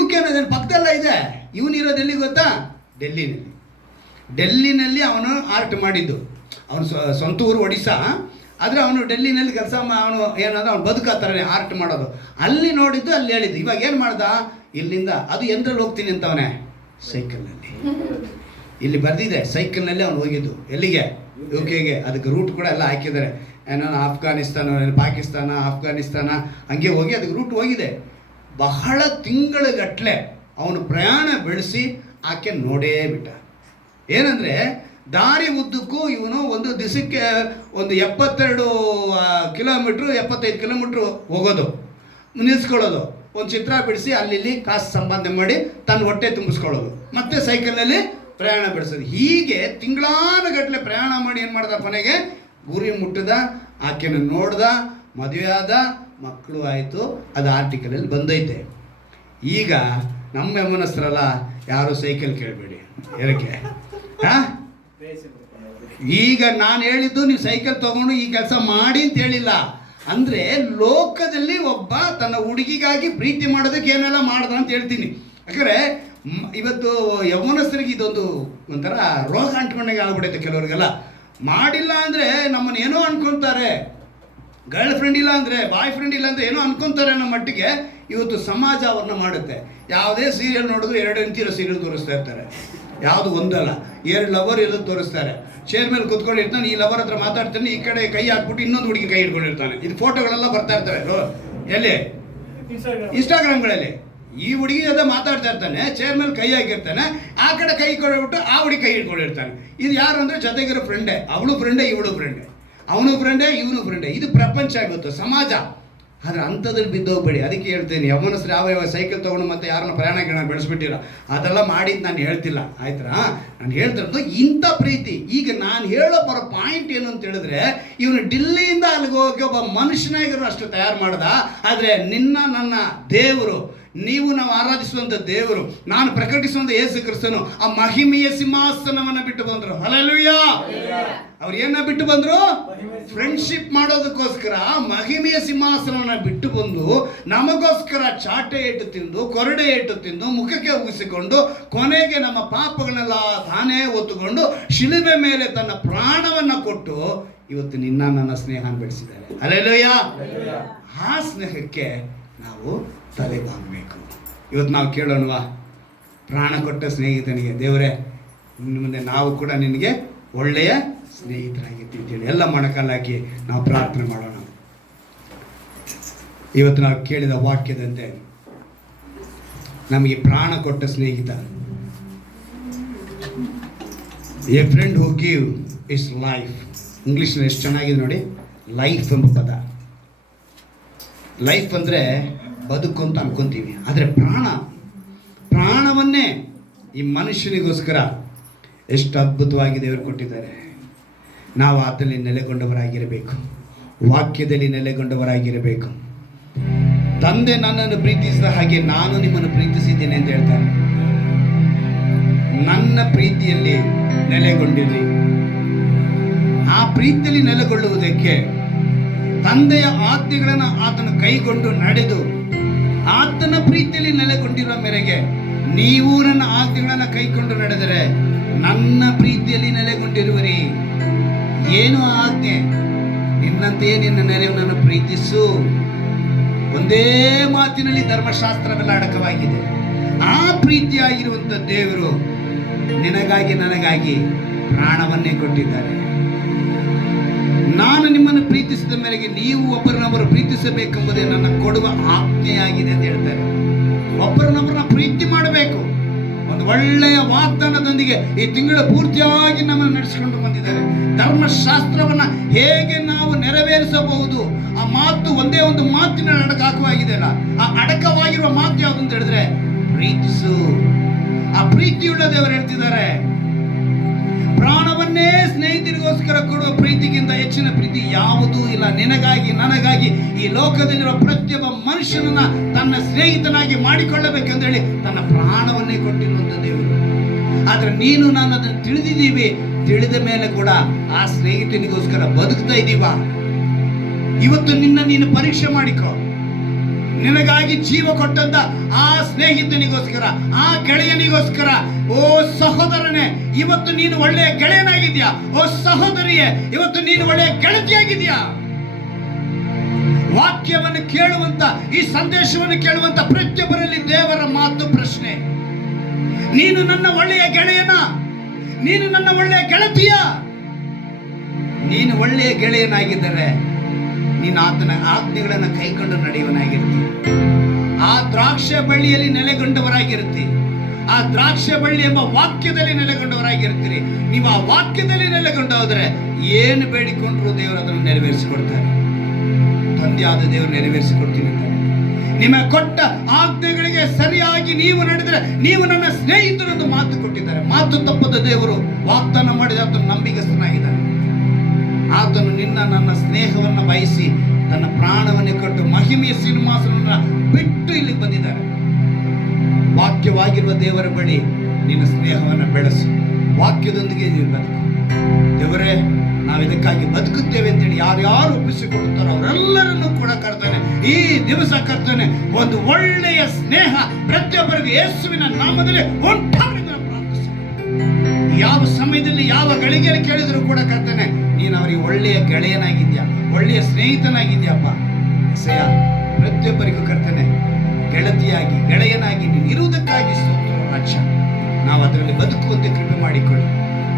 UK ಅನ್ನೋದೇನು ಪಕ್ಕದಲ್ಲ ಇದೆ. ಇವನಿರೋದು ಎಲ್ಲಿ ಗೊತ್ತಾ, ಡೆಲ್ಲಿನಲ್ಲಿ ಅವನು ಆರ್ಟ್ ಮಾಡಿದ್ದು. ಅವನು ಸ್ವಂತ ಊರು ಒಡಿಸ್ಸಾ, ಆದರೆ ಅವನು ಡೆಲ್ಲಿನಲ್ಲಿ ಕೆಲಸ ಅವನು ಏನಾದ್ರು ಅವ್ನು ಬದುಕತ್ತಾರೆ ಆರ್ಟ್ ಮಾಡೋದು. ಅಲ್ಲಿ ನೋಡಿದ್ದು, ಅಲ್ಲಿ ಹೇಳಿದ್ದು. ಇವಾಗ ಏನು ಮಾಡ್ದ, ಇಲ್ಲಿಂದ ಅದು ಎಂದ್ರಲ್ಲಿ ಹೋಗ್ತೀನಿ ಅಂತವನೇ, ಸೈಕಲ್ನಲ್ಲಿ. ಇಲ್ಲಿ ಬರೆದಿದೆ, ಸೈಕಲ್ನಲ್ಲಿ ಅವನು ಹೋಗಿದ್ದು ಎಲ್ಲಿಗೆ, UKಗೆ. ಅದಕ್ಕೆ ರೂಟ್ ಕೂಡ ಎಲ್ಲ ಹಾಕಿದ್ದಾರೆ, ಏನೋ ಅಫ್ಘಾನಿಸ್ತಾನ, ಪಾಕಿಸ್ತಾನ, ಅಫ್ಘಾನಿಸ್ತಾನ ಹಂಗೆ ಹೋಗಿ ಅದಕ್ಕೆ ರೂಟ್ ಹೋಗಿದೆ. ಬಹಳ ತಿಂಗಳುಗಟ್ಟಲೆ ಅವನು ಪ್ರಯಾಣ ಬೆಳೆಸಿ ಆಕೆ ನೋಡೇ ಬಿಟ್ಟ. ಏನಂದರೆ ದಾರಿ ಉದ್ದಕ್ಕೂ ಇವನು ಒಂದು ದಿವಸಕ್ಕೆ ಒಂದು 72 ಕಿಲೋಮೀಟ್ರು 75 ಕಿಲೋಮೀಟ್ರು ಹೋಗೋದು, ನಿಲ್ಲಿಸ್ಕೊಳ್ಳೋದು, ಒಂದು ಚಿತ್ರ ಬಿಡಿಸಿ ಅಲ್ಲಿ ಕಾಸು ಸಂಪಾದನೆ ಮಾಡಿ ತನ್ನ ಹೊಟ್ಟೆ ತುಂಬಿಸ್ಕೊಳ್ಳೋದು, ಮತ್ತೆ ಸೈಕಲ್ನಲ್ಲಿ ಪ್ರಯಾಣ ಬೆಳೆಸೋದು. ಹೀಗೆ ತಿಂಗಳಾನುಗಟ್ಟಲೆ ಪ್ರಯಾಣ ಮಾಡಿ ಏನು ಮಾಡ್ದ, ಕೊನೆಗೆ ಗುರಿ ಮುಟ್ಟದ, ಆಕೆನ ನೋಡ್ದ, ಮದುವೆ ಆದ, ಮಕ್ಕಳು ಆಯಿತು. ಅದು ಆರ್ಟಿಕಲಲ್ಲಿ ಬಂದೈತೆ. ಈಗ ನಮ್ಮ ಯಮನಸ್ತ್ರಲ್ಲ, ಯಾರು ಸೈಕಲ್ ಕೇಳಬೇಡಿ, ಏನಕ್ಕೆ ಹಾಂ? ಈಗ ನಾನು ಹೇಳಿದ್ದು ನೀವು ಸೈಕಲ್ ತೊಗೊಂಡು ಈ ಕೆಲಸ ಮಾಡಿ ಅಂತ ಹೇಳಿಲ್ಲ. ಅಂದರೆ ಲೋಕದಲ್ಲಿ ಒಬ್ಬ ತನ್ನ ಹುಡುಗಿಗಾಗಿ ಪ್ರೀತಿ ಮಾಡೋದಕ್ಕೆ ಏನೆಲ್ಲ ಮಾಡ್ದ ಅಂತ ಹೇಳ್ತೀನಿ. ಯಾಕಂದರೆ ಇವತ್ತು ಯೌವನಸ್ಥರಿಗೆ ಇದೊಂದು ಒಂಥರ ರೋಗ ಅಂಟ್ಕೊಂಡಾಗ ಆಗ್ಬಿಡುತ್ತೆ. ಕೆಲವ್ರಿಗೆಲ್ಲ ಮಾಡಿಲ್ಲ ಅಂದರೆ ನಮ್ಮನ್ನು ಏನೋ ಅನ್ಕೊತಾರೆ, ಗರ್ಲ್ ಫ್ರೆಂಡ್ ಇಲ್ಲ ಅಂದರೆ, ಬಾಯ್ ಫ್ರೆಂಡ್ ಇಲ್ಲ ಅಂದರೆ ಏನೋ ಅನ್ಕೊತಾರೆ ಅನ್ನೋ ಮಟ್ಟಿಗೆ ಇವತ್ತು ಸಮಾಜ ಅವ್ರನ್ನ ಮಾಡುತ್ತೆ. ಯಾವುದೇ ಸೀರಿಯಲ್ ನೋಡಿದ್ರು 2 ಹೆಂಡ್ತಿರೋ ಸೀರಿಯಲ್ ತೋರಿಸ್ತಾ ಇರ್ತಾರೆ, ಯಾವುದು ಒಂದಲ್ಲ 2 ಲವರ್ ಇರೋದು ತೋರಿಸ್ತಾರೆ. ಚೇರ್ ಮೇಲೆ ಕುತ್ಕೊಂಡಿರ್ತಾನೆ, ಈ ಲವರ್ ಹತ್ರ ಮಾತಾಡ್ತಾನೆ, ಈ ಕಡೆ ಕೈ ಹಾಕ್ಬಿಟ್ಟು ಇನ್ನೊಂದು ಹುಡುಗಿ ಕೈ ಹಿಡ್ಕೊಂಡಿರ್ತಾನೆ. ಇದು ಫೋಟೋಗಳೆಲ್ಲ ಬರ್ತಾ ಇರ್ತವೆ ಎಲ್ಲಿ, ಇನ್ಸ್ಟಾಗ್ರಾಮ್ಗಳಲ್ಲಿ. ಈ ಹುಡುಗಿ ಜೊತೆ ಮಾತಾಡ್ತಾ ಇರ್ತಾನೆ, ಚೇರ್ ಮೇಲೆ ಕೈ ಹಾಕಿರ್ತಾನೆ, ಆ ಕಡೆ ಕೈ ಕೊಡ್ಬಿಟ್ಟು ಆ ಹುಡುಗಿ ಕೈ ಹಿಡ್ಕೊಂಡಿರ್ತಾನೆ. ಇದು ಯಾರು ಅಂದರೆ ಜೊತೆಗಿರೋ ಫ್ರೆಂಡೇ, ಅವಳು ಫ್ರೆಂಡೇ, ಇವಳು ಫ್ರೆಂಡೇ, ಅವನು ಫ್ರೆಂಡೇ, ಇವನು ಫ್ರೆಂಡೇ. ಇದು ಪ್ರಪಂಚ ಇವತ್ತು, ಸಮಾಜ. ಆದರೆ ಅಂಥದ್ರಲ್ಲಿ ಬಿದ್ದೋಗ್ಬೇಡಿ. ಅದಕ್ಕೆ ಹೇಳ್ತೀನಿ, ಯಮನಸ್ರು ಯಾವ ಸೈಕಲ್ ತೊಗೊಂಡು ಮತ್ತೆ ಯಾರನ್ನ ಪ್ರಯಾಣ ಬೆಳೆಸ್ಬಿಟ್ಟಿರೋ ಅದೆಲ್ಲ ಮಾಡಿದ್ದು ನಾನು ಹೇಳ್ತಿಲ್ಲ, ಆಯ್ತಾ? ನಾನು ಹೇಳ್ತಿರೋದು ಇಂಥ ಪ್ರೀತಿ. ಈಗ ನಾನು ಹೇಳೋ ಬರೋ ಪಾಯಿಂಟ್ ಏನು ಅಂತ ಹೇಳಿದ್ರೆ, ಇವನು ಡಿಲ್ಲಿಯಿಂದ ಅಲ್ಲಿಗೆ ಹೋಗಿ ಒಬ್ಬ ಮನುಷ್ಯನಾಗಿರೋ ಅಷ್ಟು ತಯಾರು ಮಾಡ್ದ. ಆದರೆ ನನ್ನ ದೇವರು, ನಾವು ಆರಾಧಿಸುವಂಥ ದೇವರು, ನಾನು ಪ್ರಕಟಿಸುವಂಥ ಯೇಸು ಕ್ರಿಸ್ತನು ಆ ಮಹಿಮೆಯ ಸಿಂಹಾಸನವನ್ನು ಬಿಟ್ಟು ಬಂದರು. ಹಲ್ಲೆಲೂಯಾ! ಅವ್ರು ಏನ ಬಿಟ್ಟು ಬಂದರು? ಫ್ರೆಂಡ್ಶಿಪ್ ಮಾಡೋದಕ್ಕೋಸ್ಕರ ಮಹಿಮೆಯ ಸಿಂಹಾಸನವನ್ನು ಬಿಟ್ಟು ಬಂದು ನಮಗೋಸ್ಕರ ಚಾಟೆ ಏಟು ತಿಂದು, ಕೊರಡೆ ಏಟು ತಿಂದು, ಮುಖಕ್ಕೆ ಉಗಿಸಿಕೊಂಡು, ಕೊನೆಗೆ ನಮ್ಮ ಪಾಪಗಳನ್ನೆಲ್ಲ ತಾನೇ ಹೊತ್ತುಕೊಂಡು ಶಿಲುಬೆ ಮೇಲೆ ತನ್ನ ಪ್ರಾಣವನ್ನು ಕೊಟ್ಟು ಇವತ್ತು ನನ್ನ ಸ್ನೇಹನ ಬೆಳೆಸಿದ್ದಾರೆ. ಹಲ್ಲೆಲೂಯಾ! ಆ ಸ್ನೇಹಕ್ಕೆ ನಾವು ತಲೆಬಾಗಬೇಕು. ಇವತ್ತು ನಾವು ಕೇಳೋಣವಾ, ಪ್ರಾಣ ಕೊಟ್ಟ ಸ್ನೇಹಿತನಿಗೆ, ದೇವರೇ ಇನ್ನು ಮುಂದೆ ನಾವು ಕೂಡ ನಿನಗೆ ಒಳ್ಳೆಯ ಸ್ನೇಹಿತರಾಗಿರ್ತೀವಿ ಅಂತೇಳಿ ಎಲ್ಲ ಮೊಣಕಾಲಾಕಿ ನಾವು ಪ್ರಾರ್ಥನೆ ಮಾಡೋಣ. ಇವತ್ತು ನಾವು ಕೇಳಿದ ವಾಕ್ಯದಂತೆ ನಮಗೆ ಪ್ರಾಣ ಕೊಟ್ಟ ಸ್ನೇಹಿತ, A friend who give is life. ಇಂಗ್ಲೀಷ್ನಲ್ಲಿ ಎಷ್ಟು ಚೆನ್ನಾಗಿದೆ ನೋಡಿ, ಲೈಫ್ ಎಂಬ ಪದ. ಲೈಫ್ ಅಂದರೆ ಬದುಕು ಅಂತ ಅನ್ಕೊಂತೀವಿ, ಆದರೆ ಪ್ರಾಣವನ್ನೇ ಈ ಮನುಷ್ಯನಿಗೋಸ್ಕರ ಎಷ್ಟು ಅದ್ಭುತವಾಗಿ ದೇವರು ಕೊಟ್ಟಿದ್ದಾರೆ. ನಾವು ಆತನಲ್ಲಿ ನೆಲೆಗೊಂಡವರಾಗಿರಬೇಕು, ವಾಕ್ಯದಲ್ಲಿ ನೆಲೆಗೊಂಡವರಾಗಿರಬೇಕು. ತಂದೆ ನನ್ನನ್ನು ಪ್ರೀತಿಸಿದ ಹಾಗೆ ನಾನು ನಿಮ್ಮನ್ನು ಪ್ರೀತಿಸಿದ್ದೇನೆ ಅಂತ ಹೇಳ್ತಾರೆ. ನನ್ನ ಪ್ರೀತಿಯಲ್ಲಿ ನೆಲೆಗೊಂಡಿರಿ. ಆ ಪ್ರೀತಿಯಲ್ಲಿ ನೆಲೆಗೊಳ್ಳುವುದಕ್ಕೆ ತಂದೆಯ ಆಜ್ಞೆಗಳನ್ನು ಆತನು ಕೈಗೊಂಡು ನಡೆದು ಆತನ ಪ್ರೀತಿಯಲ್ಲಿ ನೆಲೆಗೊಂಡಿರುವ ಮೇರೆಗೆ ನೀವು ನನ್ನ ಆಜ್ಞೆಗಳನ್ನು ಕೈಗೊಂಡು ನಡೆದರೆ ನನ್ನ ಪ್ರೀತಿಯಲ್ಲಿ ನೆಲೆಗೊಂಡಿರುವಿರಿ. ಏನು ಆಜ್ಞೆ? ನಿನ್ನಂತೆಯೇ ನಿನ್ನ ನೆರೆಯವನನ್ನು ಪ್ರೀತಿಸು. ಒಂದೇ ಮಾತಿನಲ್ಲಿ ಧರ್ಮಶಾಸ್ತ್ರವೆಲ್ಲ ಅಡಕವಾಗಿದೆ. ಆ ಪ್ರೀತಿಯಾಗಿರುವಂಥ ದೇವರು ನಿನಗಾಗಿ ನನಗಾಗಿ ಪ್ರಾಣವನ್ನೇ ಕೊಟ್ಟಿದ್ದಾರೆ. ನಾನು ನಿಮ್ಮನ್ನು ಪ್ರೀತಿಸಿದ ಮೇರೆಗೆ ನೀವು ಒಬ್ಬರನ್ನೊಬ್ಬರು ಪ್ರೀತಿಸಬೇಕೆಂಬುದೇ ನನ್ನ ಕೊಡುವ ಆಜ್ಞೆಯಾಗಿದೆ ಅಂತ ಹೇಳ್ತಾರೆ. ಒಬ್ಬರನ್ನೊಬ್ಬರನ್ನ ಪ್ರೀತಿ ಮಾಡಬೇಕು. ಒಂದು ಒಳ್ಳೆಯ ವಾಗ್ದಾನದೊಂದಿಗೆ ಈ ತಿಂಗಳು ಪೂರ್ತಿಯಾಗಿ ನಮ್ಮನ್ನು ನಡೆಸಿಕೊಂಡು ಬಂದಿದ್ದಾರೆ. ಧರ್ಮಶಾಸ್ತ್ರವನ್ನ ಹೇಗೆ ನಾವು ನೆರವೇರಿಸಬಹುದು, ಆ ಮಾತು ಒಂದೇ ಒಂದು ಮಾತಿನ ಅಡಕವಾಗಿದೆ. ಆ ಅಡಕವಾಗಿರುವ ಮಾತು ಯಾವುದು ಅಂತ ಹೇಳಿದ್ರೆ ಪ್ರೀತಿಸು. ಆ ಪ್ರೀತಿಯುಳ್ಳ ದೇವರು ಹೇಳ್ತಿದ್ದಾರೆ, ಪ್ರಾಣವನ್ನೇ ಸ್ನೇಹಿತರಿಗೋಸ್ಕರ ಕೊಡುವ ಪ್ರೀತಿಗಿಂತ ಹೆಚ್ಚಿನ ಪ್ರೀತಿ ಯಾವುದೂ ಇಲ್ಲ. ನಿನಗಾಗಿ ನನಗಾಗಿ ಈ ಲೋಕದಲ್ಲಿರುವ ಪ್ರತಿಯೊಬ್ಬ ಮನುಷ್ಯನನ್ನ ತನ್ನ ಸ್ನೇಹಿತನಾಗಿ ಮಾಡಿಕೊಳ್ಳಬೇಕೆಂದೇಳಿ ತನ್ನ ಪ್ರಾಣವನ್ನೇ ಕೊಟ್ಟಿರುವಂತ ದೇವರು. ಆದ್ರೆ ನೀನು ನಾನು ಅದನ್ನು ತಿಳಿದಿದ್ದೀವಿ. ತಿಳಿದ ಮೇಲೆ ಕೂಡ ಆ ಸ್ನೇಹಿತನಿಗೋಸ್ಕರ ಬದುಕ್ತಾ ಇದ್ದೀವ? ಇವತ್ತು ನೀನು ಪರೀಕ್ಷೆ ಮಾಡಿಕೊ. ನಿನಗಾಗಿ ಜೀವ ಕೊಟ್ಟಂತ ಆ ಸ್ನೇಹಿತನಿಗೋಸ್ಕರ, ಆ ಗೆಳೆಯನಿಗೋಸ್ಕರ, ಓ ಸಹೋದರನೇ, ಇವತ್ತು ನೀನು ಒಳ್ಳೆಯ ಗೆಳೆಯನಾಗಿದ್ಯಾ? ಓ ಸಹೋದರಿಯೇ, ಇವತ್ತು ನೀನು ಒಳ್ಳೆಯ ಗೆಳತಿಯಾಗಿದ್ಯಾ? ವಾಕ್ಯವನ್ನು ಕೇಳುವಂತ, ಈ ಸಂದೇಶವನ್ನು ಕೇಳುವಂತ ಪ್ರತಿಯೊಬ್ಬರಲ್ಲಿ ದೇವರ ಮಾತು ಪ್ರಶ್ನೆ: ನೀನು ನನ್ನ ಒಳ್ಳೆಯ ಗೆಳೆಯನ? ನೀನು ನನ್ನ ಒಳ್ಳೆಯ ಗೆಳತಿಯ? ನೀನು ಒಳ್ಳೆಯ ಗೆಳೆಯನಾಗಿದ್ದರೆ ನೀನು ಆತನ ಆಜ್ಞೆಗಳನ್ನು ಕೈಕೊಂಡು ನಡೆಯುವನಾಗಿರ್ತಿ. ಆ ದ್ರಾಕ್ಷ ಬಳ್ಳಿಯಲ್ಲಿ ನೆಲೆಗೊಂಡವರಾಗಿರ್ತಿ. ಆ ದ್ರಾಕ್ಷ ಬಳ್ಳಿ ಎಂಬ ವಾಕ್ಯದಲ್ಲಿ ನೆಲೆಗೊಂಡವರಾಗಿರ್ತೀರಿ. ನೀವು ಆ ವಾಕ್ಯದಲ್ಲಿ ನೆಲೆಗೊಂಡು ಹೋದರೆ ಏನು ಬೇಡಿಕೊಂಡ್ರು ದೇವರು ಅದನ್ನು ನೆರವೇರಿಸಿಕೊಡ್ತಾರೆ. ತಂದೆಯಾದ ದೇವರು ನೆರವೇರಿಸಿಕೊಡ್ತೀನಿ ಅಂತಾರೆ. ನಿಮ್ಮ ಕೊಟ್ಟ ಆಜ್ಞೆಗಳಿಗೆ ಸರಿಯಾಗಿ ನೀವು ನಡೆದರೆ ನೀವು ನನ್ನ ಸ್ನೇಹಿತರನ್ನು ಮಾತು ಕೊಟ್ಟಿದ್ದಾರೆ. ಮಾತು ತಪ್ಪದ ದೇವರು ವಾಗ್ದಾನ ಮಾಡಿದ ಆತನು ನಂಬಿಗಸ್ತನಾಗಿದ್ದಾನೆ. ಆತನು ನಿನ್ನ ನನ್ನ ಸ್ನೇಹವನ್ನು ಬಯಸಿ ತನ್ನ ಪ್ರಾಣವನ್ನೇ ಕೊಟ್ಟು ಮಹಿಮೆಯ ಸಿಂಹಾಸನವನ್ನು ಬಿಟ್ಟು ಇಲ್ಲಿಗೆ ಬಂದಿದ್ದಾರೆ. ವಾಕ್ಯವಾಗಿರುವ ದೇವರ ಬಳಿ ನಿನ್ನ ಸ್ನೇಹವನ್ನು ಬೆಳೆಸು. ವಾಕ್ಯದೊಂದಿಗೆ ನೀವು ಬದುಕು. ದೇವರೇ, ನಾವು ಇದಕ್ಕಾಗಿ ಬದುಕುತ್ತೇವೆ ಅಂತೇಳಿ ಯಾರ್ಯಾರು ಒಪ್ಪಿಸಿಕೊಡುತ್ತಾರೋ ಅವರೆಲ್ಲರನ್ನು ಕೂಡ ಕರ್ತನೆ ಈ ದಿವಸ ಕರ್ತನೆ ಒಂದು ಒಳ್ಳೆಯ ಸ್ನೇಹ ಪ್ರತಿಯೊಬ್ಬರಿಗೆ ಯೇಸುವಿನ ನಾಮದಲ್ಲಿ ಉಂಟಾಗಲಿ ಪ್ರಾರ್ಥಿಸುತ್ತೇನೆ. ಯಾವ ಸಮಯದಲ್ಲಿ ಯಾವ ಗಳಿಗೆಯಲ್ಲಿ ಕೇಳಿದ್ರು ಕೂಡ ಕರ್ತನೆ ನೀನು ಅವರಿಗೆ ಒಳ್ಳೆಯ ಗೆಳೆಯನಾಗಿದ್ಯಾ, ಒಳ್ಳೆಯ ಸ್ನೇಹಿತನಾಗಿದ್ಯಪ್ಪ. ಎಸೆಯ ಪ್ರತಿಯೊಬ್ಬರಿಗೂ ಕರ್ತನೆ ಗೆಳತಿಯಾಗಿ ಗೆಳೆಯನಾಗಿ ನೀನು ಇರುವುದಕ್ಕಾಗಿ ಸ್ತೋತ್ರ ರಾಜ. ನಾವು ಅದರಲ್ಲಿ ಬದುಕುವಂತೆ ಕೃಪೆ ಮಾಡಿಕೊಳ್ಳಿ.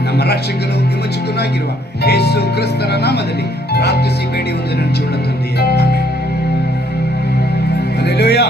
ನಮ್ಮ ರಕ್ಷಕನು ವಿಮೋಚಕನಾಗಿರುವ ಯೇಸು ಕ್ರಿಸ್ತನ ನಾಮದಲ್ಲಿ ಪ್ರಾರ್ಥಿಸಿ ಬೇಡಿ ಒಂದು ನನ್ನ ಜೀವನ ತಂದೆಯೇ. ಆಮೆನ್. ಹಲ್ಲೆಲೂಯಾ.